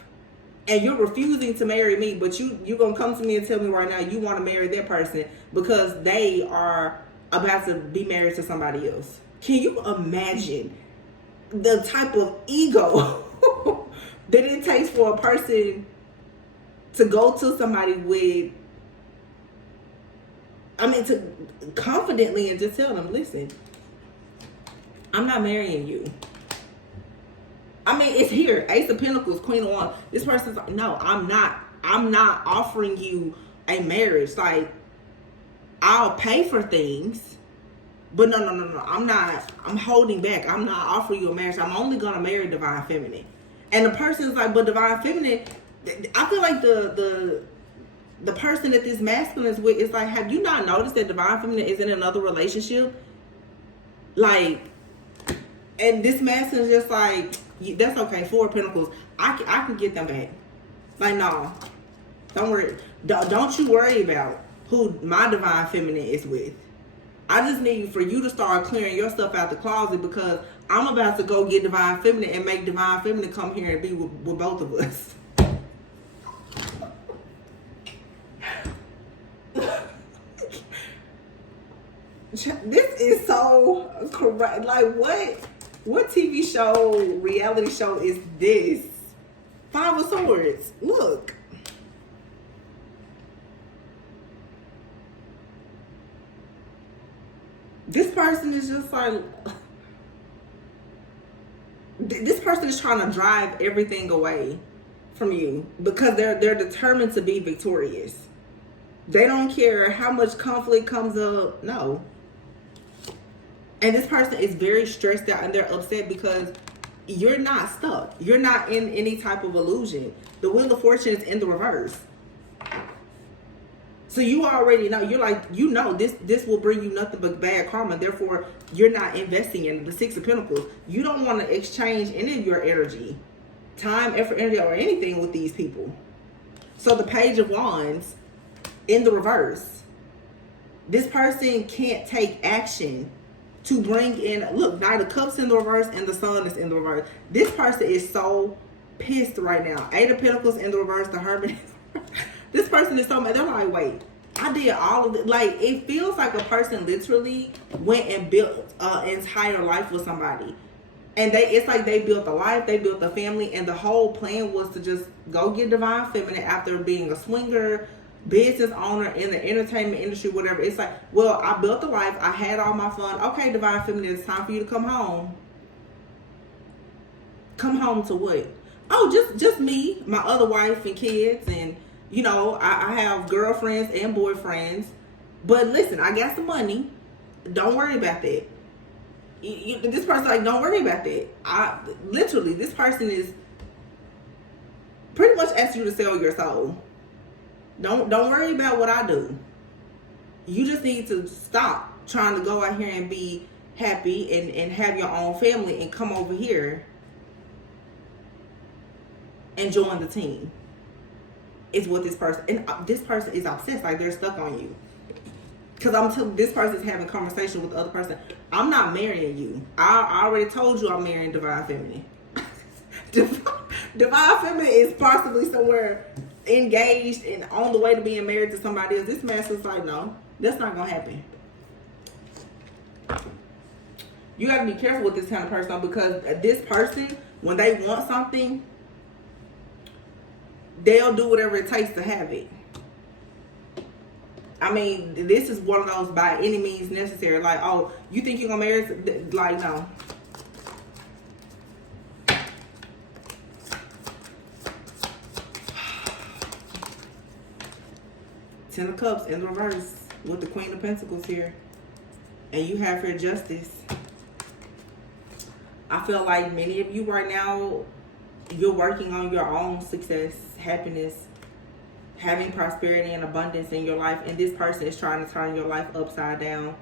and you're refusing to marry me, but you're going to come to me and tell me right now you want to marry that person because they are about to be married to somebody else. Can you imagine the type of ego that it takes for a person to go to somebody with, to confidently and just tell them, listen, I'm not marrying you. It's here. Ace of Pentacles, Queen of Wands. This person's like, no, I'm not offering you a marriage. Like, I'll pay for things, but no. I'm holding back. I'm not offering you a marriage. I'm only going to marry Divine Feminine. And the person's like, but Divine Feminine, I feel like the person that this masculine is with is like, have you not noticed that Divine Feminine is in another relationship? Like, and this masculine is just like, that's okay, Four of Pentacles. I can get them back. Like, no, don't worry. Don't you worry about who my Divine Feminine is with. I just need for you to start clearing your stuff out the closet because I'm about to go get Divine Feminine and make Divine Feminine come here and be with both of us. This is so correct. Like, what TV show, reality show is this? Five of Swords. Look. This person is just like, this person is trying to drive everything away from you because they're determined to be victorious. They don't care how much conflict comes up. No. And this person is very stressed out and they're upset because you're not stuck. You're not in any type of illusion. The Wheel of Fortune is in the reverse. So you already know. You're like, this will bring you nothing but bad karma. Therefore, you're not investing in the Six of Pentacles. You don't want to exchange any of your energy, time, effort, energy, or anything with these people. So the Page of Wands in the reverse. This person can't take action to bring in, look, Knight of Cups in the reverse and the Sun is in the reverse. This person is so pissed right now. Eight of Pentacles in the reverse, the Hermit. This person is so mad. They're like, wait, I did all of it. Like, it feels like a person literally went and built an entire life with somebody. And it's like they built a life, they built a family, and the whole plan was to just go get Divine Feminine after being a swinger, business owner in the entertainment industry, whatever. It's like, well, I built a life, I had all my fun. Okay, Divine Feminine, it's time for you to come home. Come home to what? Oh, just me, my other wife and kids, and I have girlfriends and boyfriends. But listen, I got some money. Don't worry about that. This person like, don't worry about that. Literally, this person is pretty much asking you to sell your soul. Don't worry about what I do. You just need to stop trying to go out here and be happy and have your own family and come over here and join the team. Is what this person, and this person is obsessed, like they're stuck on you. Because this person's having conversation with the other person. I'm not marrying you. I already told you I'm marrying Divine Feminine. Divine Feminine is possibly somewhere engaged and on the way to being married to somebody else. This master's like, no, that's not gonna happen. You gotta be careful with this kind of person because this person, when they want something, they'll do whatever it takes to have it. This is one of those by any means necessary. Like, oh, you think you're gonna marry? Like, no. Ten of Cups in reverse with the Queen of Pentacles here. And you have here Justice. I feel like many of you right now, you're working on your own success, happiness, having prosperity and abundance in your life. And this person is trying to turn your life upside down.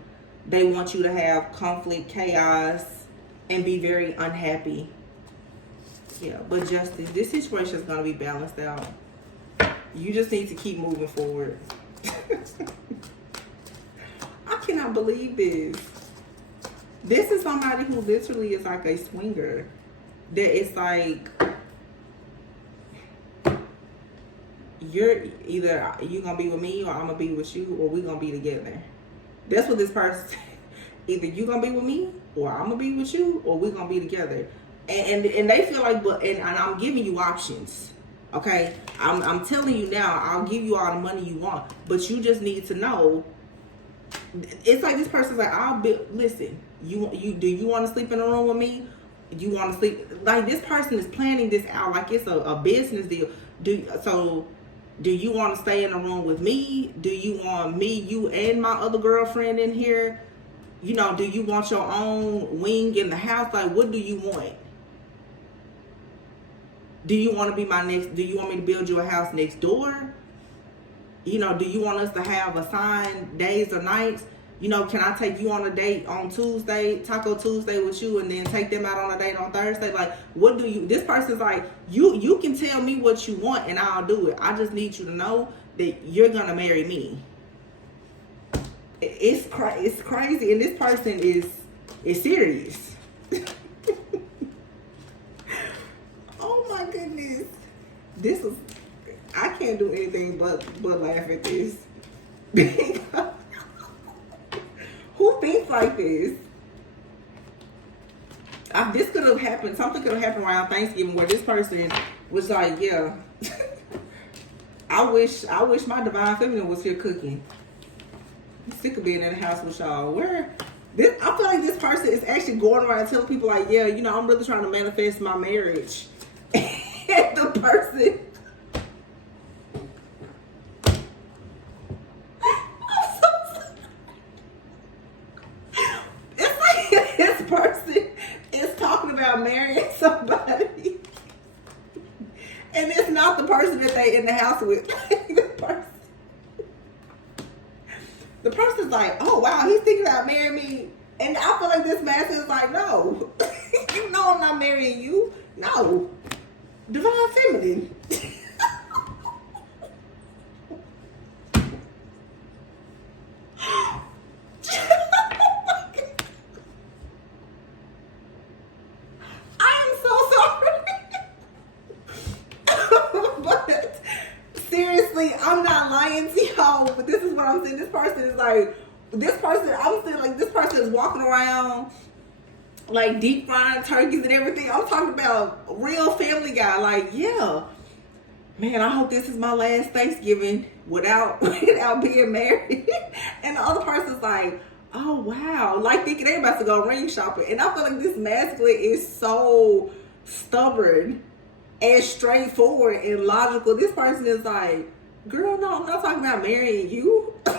They want you to have conflict, chaos, and be very unhappy. Yeah, but Justice, this situation is going to be balanced out. You just need to keep moving forward. I cannot believe this. This is somebody who literally is like a swinger. That it's like, you're gonna be with me, or I'm gonna be with you, or we gonna be together. That's what this person. Either you gonna be with me, or I'm gonna be with you, or we gonna be together. And they feel like, but and I'm giving you options. Okay, I'm telling you now. I'll give you all the money you want, but you just need to know. It's like this person's like, listen. You do you want to sleep in a room with me? You want to sleep, like this person is planning this out like it's a business deal. Do you want to stay in a room with me? Do you want me, you, and my other girlfriend in here? You know, do you want your own wing in the house? Like, what do you want? Do you want to be do you want me to build you a house next door? You know, do you want us to have assigned days or nights? You know, can I take you on a date on Tuesday, Taco Tuesday with you, and then take them out on a date on Thursday? Like, what do you, this person's like, you can tell me what you want and I'll do it. I just need you to know that you're going to marry me. It's crazy. And this person is serious. Oh my goodness. I can't do anything but laugh at this. Who thinks like this? This could have happened. Something could have happened around Thanksgiving where this person was like, yeah, I wish my divine feminine was here cooking. I'm sick of being in the house with y'all. I feel like this person is actually going around telling people like, yeah, you know, I'm really trying to manifest my marriage. And the person, this person is talking about marrying somebody, and it's not the person that they in the house with. The person's like, oh wow, he's thinking about marrying me, and I feel like this man is like, no, you know I'm not marrying you. No, divine feminine. I'm not lying to y'all, but this is what I'm saying. This person is like, I'm saying like this person is walking around like deep frying turkeys and everything. I'm talking about real Family Guy. Like, yeah, man, I hope this is my last Thanksgiving without being married. And the other person's like, oh wow, like thinking they're about to go ring shopping. And I feel like this masculine is so stubborn and straightforward and logical. This person is like, girl, no, I'm not talking about marrying you. I'm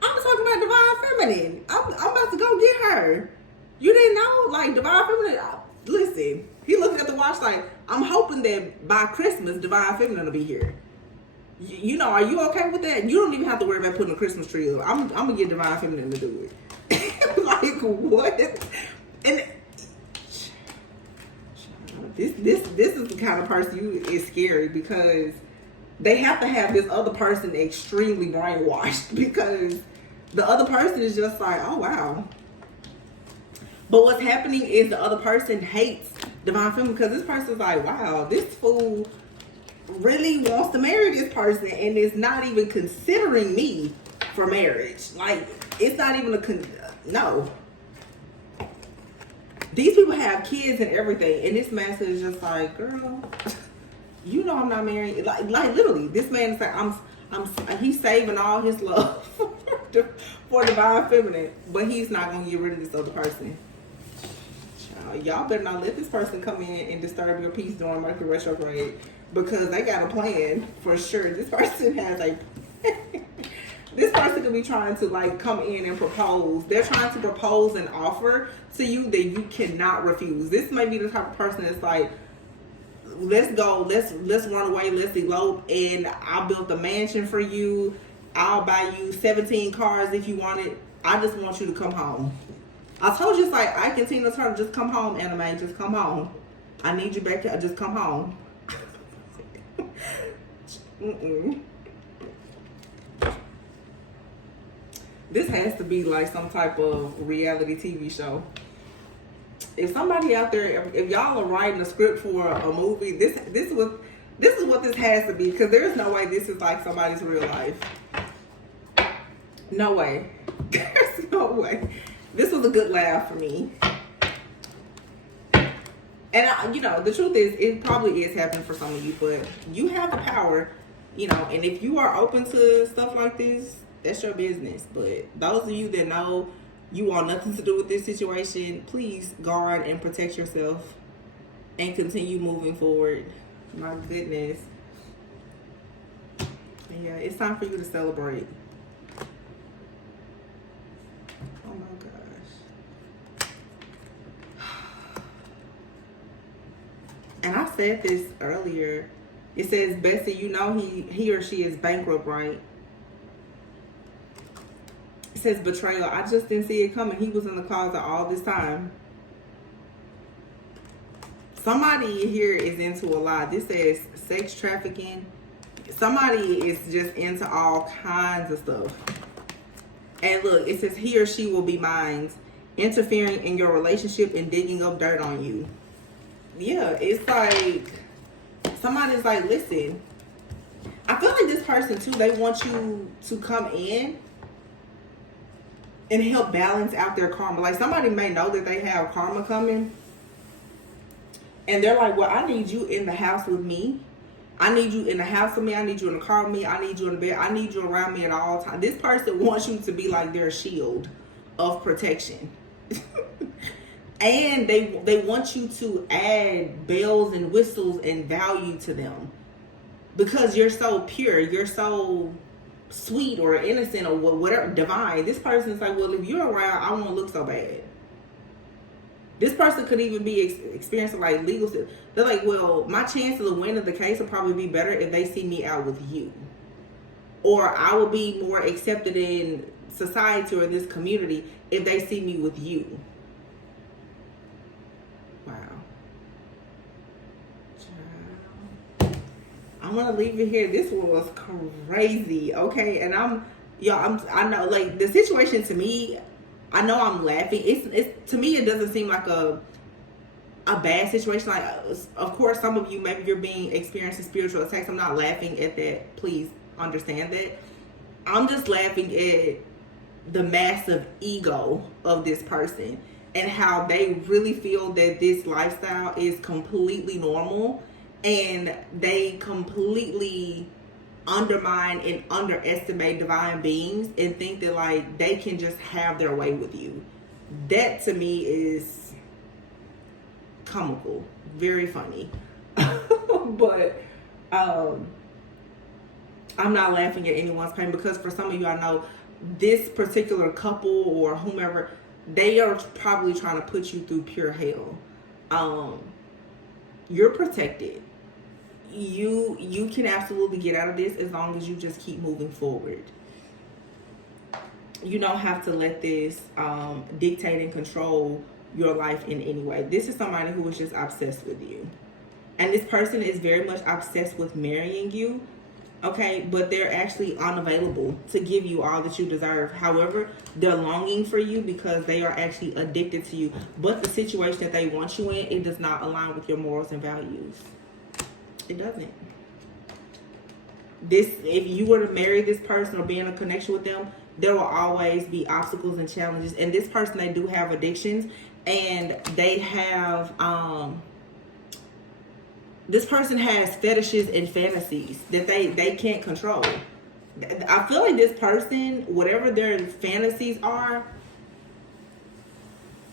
talking about divine feminine. I'm about to go get her. You didn't know? Like, divine feminine, listen, he looking at the watch like, I'm hoping that by Christmas, divine feminine will be here. You know, are you okay with that? You don't even have to worry about putting a Christmas tree up. I'm going to get divine feminine to do it. Like, what? And this is the kind of person is scary, because they have to have this other person extremely brainwashed, because the other person is just like, oh wow. But what's happening is the other person hates divine feminine, because this person's like, wow, this fool really wants to marry this person and is not even considering me for marriage. Like, it's not even no. These people have kids and everything, and this man is just like, girl, you know I'm not married. Like literally, this man is like, he's saving all his love for divine feminine, but he's not gonna get rid of this other person. Y'all better not let this person come in and disturb your peace during Mercury retrograde, because they got a plan for sure. This person has a This person could be trying to like come in and propose. They're trying to propose an offer to you that you cannot refuse. This may be the type of person that's like, let's go, let's run away, let's elope, and I'll build a mansion for you. I'll buy you 17 cars if you want it. I just want you to come home. I told you, it's like I can Tina Turner, just come home, anime, just come home. I need you back here, just come home. Mm-mm. This has to be like some type of reality TV show. If somebody out there, if y'all are writing a script for a movie, this is what this has to be, because there's no way this is like somebody's real life. No way. There's no way. This was a good laugh for me. And the truth is, it probably is happening for some of you, but you have the power, and if you are open to stuff like this, that's your business. But those of you that know you want nothing to do with this situation, please guard and protect yourself and continue moving forward. My goodness. Yeah, it's time for you to celebrate. Oh my gosh. And I said this earlier. It says, Bessie, he or she is bankrupt, right? It says betrayal. I just didn't see it coming. He was in the closet all this time. Somebody here is into a lot. This says sex trafficking. Somebody is just into all kinds of stuff. And look, it says he or she will be mine, interfering in your relationship and digging up dirt on you. Yeah, it's like somebody's like, listen, I feel like this person too, they want you to come in and help balance out their karma. Like somebody may know that they have karma coming, and they're like, well, I need you in the house with me. I need you in the house with me. I need you in the car with me. I need you in the bed. I need you around me at all times. This person wants you to be like their shield of protection. And they want you to add bells and whistles and value to them because you're so pure, you're so sweet or innocent or whatever, divine. This person's like, well, if you're around, I won't look so bad. This person could even be experiencing like legal stuff. They're like, well, my chances of winning the case will probably be better if they see me out with you, or I will be more accepted in society or in this community if they see me with you. Wow. Child. I'm gonna leave it here. This one was crazy. Okay, and I know, like, the situation to me, I know I'm laughing. It's to me, it doesn't seem like a bad situation. Like, of course, some of you, maybe you're being experiencing spiritual attacks. I'm not laughing at that. Please understand that. I'm just laughing at the massive ego of this person and how they really feel that this lifestyle is completely normal, and they completely undermine and underestimate divine beings and think that like they can just have their way with you. That to me is comical, very funny. But I'm not laughing at anyone's pain, because for some of you, I know this particular couple or whomever, they are probably trying to put you through pure hell. You're protected. You can absolutely get out of this as long as you just keep moving forward. You don't have to let this dictate and control your life in any way. This is somebody who is just obsessed with you. And this person is very much obsessed with marrying you. Okay, but they're actually unavailable to give you all that you deserve. However, they're longing for you because they are actually addicted to you. But the situation that they want you in, it does not align with your morals and values. It doesn't. If you were to marry this person or be in a connection with them, there will always be obstacles and challenges. And this person, they do have addictions, and they have this person has fetishes and fantasies that they can't control. I feel like this person, whatever their fantasies are,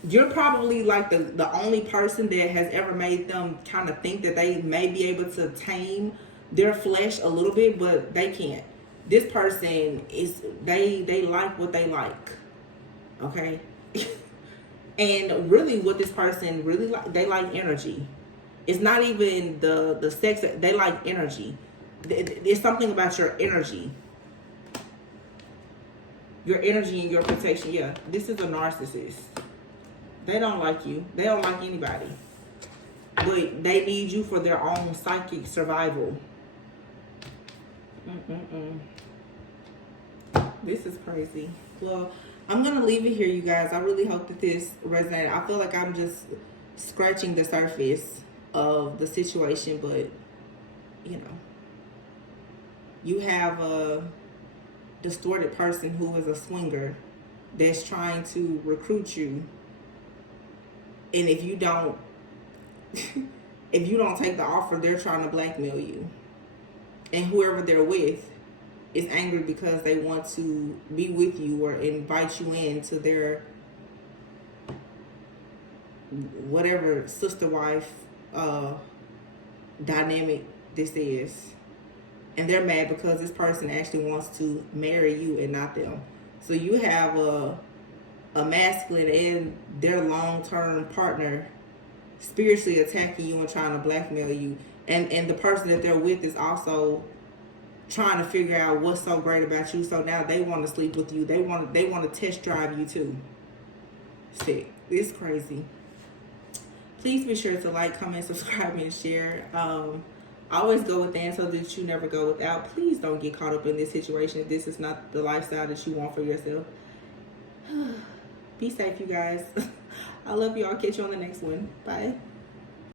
you're probably like the only person that has ever made them kind of think that they may be able to tame their flesh a little bit, but they can't. this person is they like what they like, okay? And really what this person really like, they like energy. It's not even the sex, they like energy. There's something about your energy and your protection. Yeah, this is a narcissist. They don't like you. They don't like anybody, but they need you for their own psychic survival. This is crazy. Well, I'm gonna leave it here, you guys. I really hope that this resonated. I feel like I'm just scratching the surface of the situation, but you know, you have a distorted person who is a swinger that's trying to recruit you, and if you don't if you don't take the offer, they're trying to blackmail you, and whoever they're with is angry because they want to be with you or invite you into their whatever sister wife dynamic this is. And they're mad because this person actually wants to marry you and not them. So you have a masculine and their long-term partner spiritually attacking you and trying to blackmail you. And the person that they're with is also trying to figure out what's so great about you. So now they want to sleep with you. They want to test drive you too. Sick. It's crazy. Please be sure to like, comment, subscribe, and share. Always go within so that you never go without. Please don't get caught up in this situation if this is not the lifestyle that you want for yourself. Be safe, you guys. I love you. I'll catch you on the next one. Bye.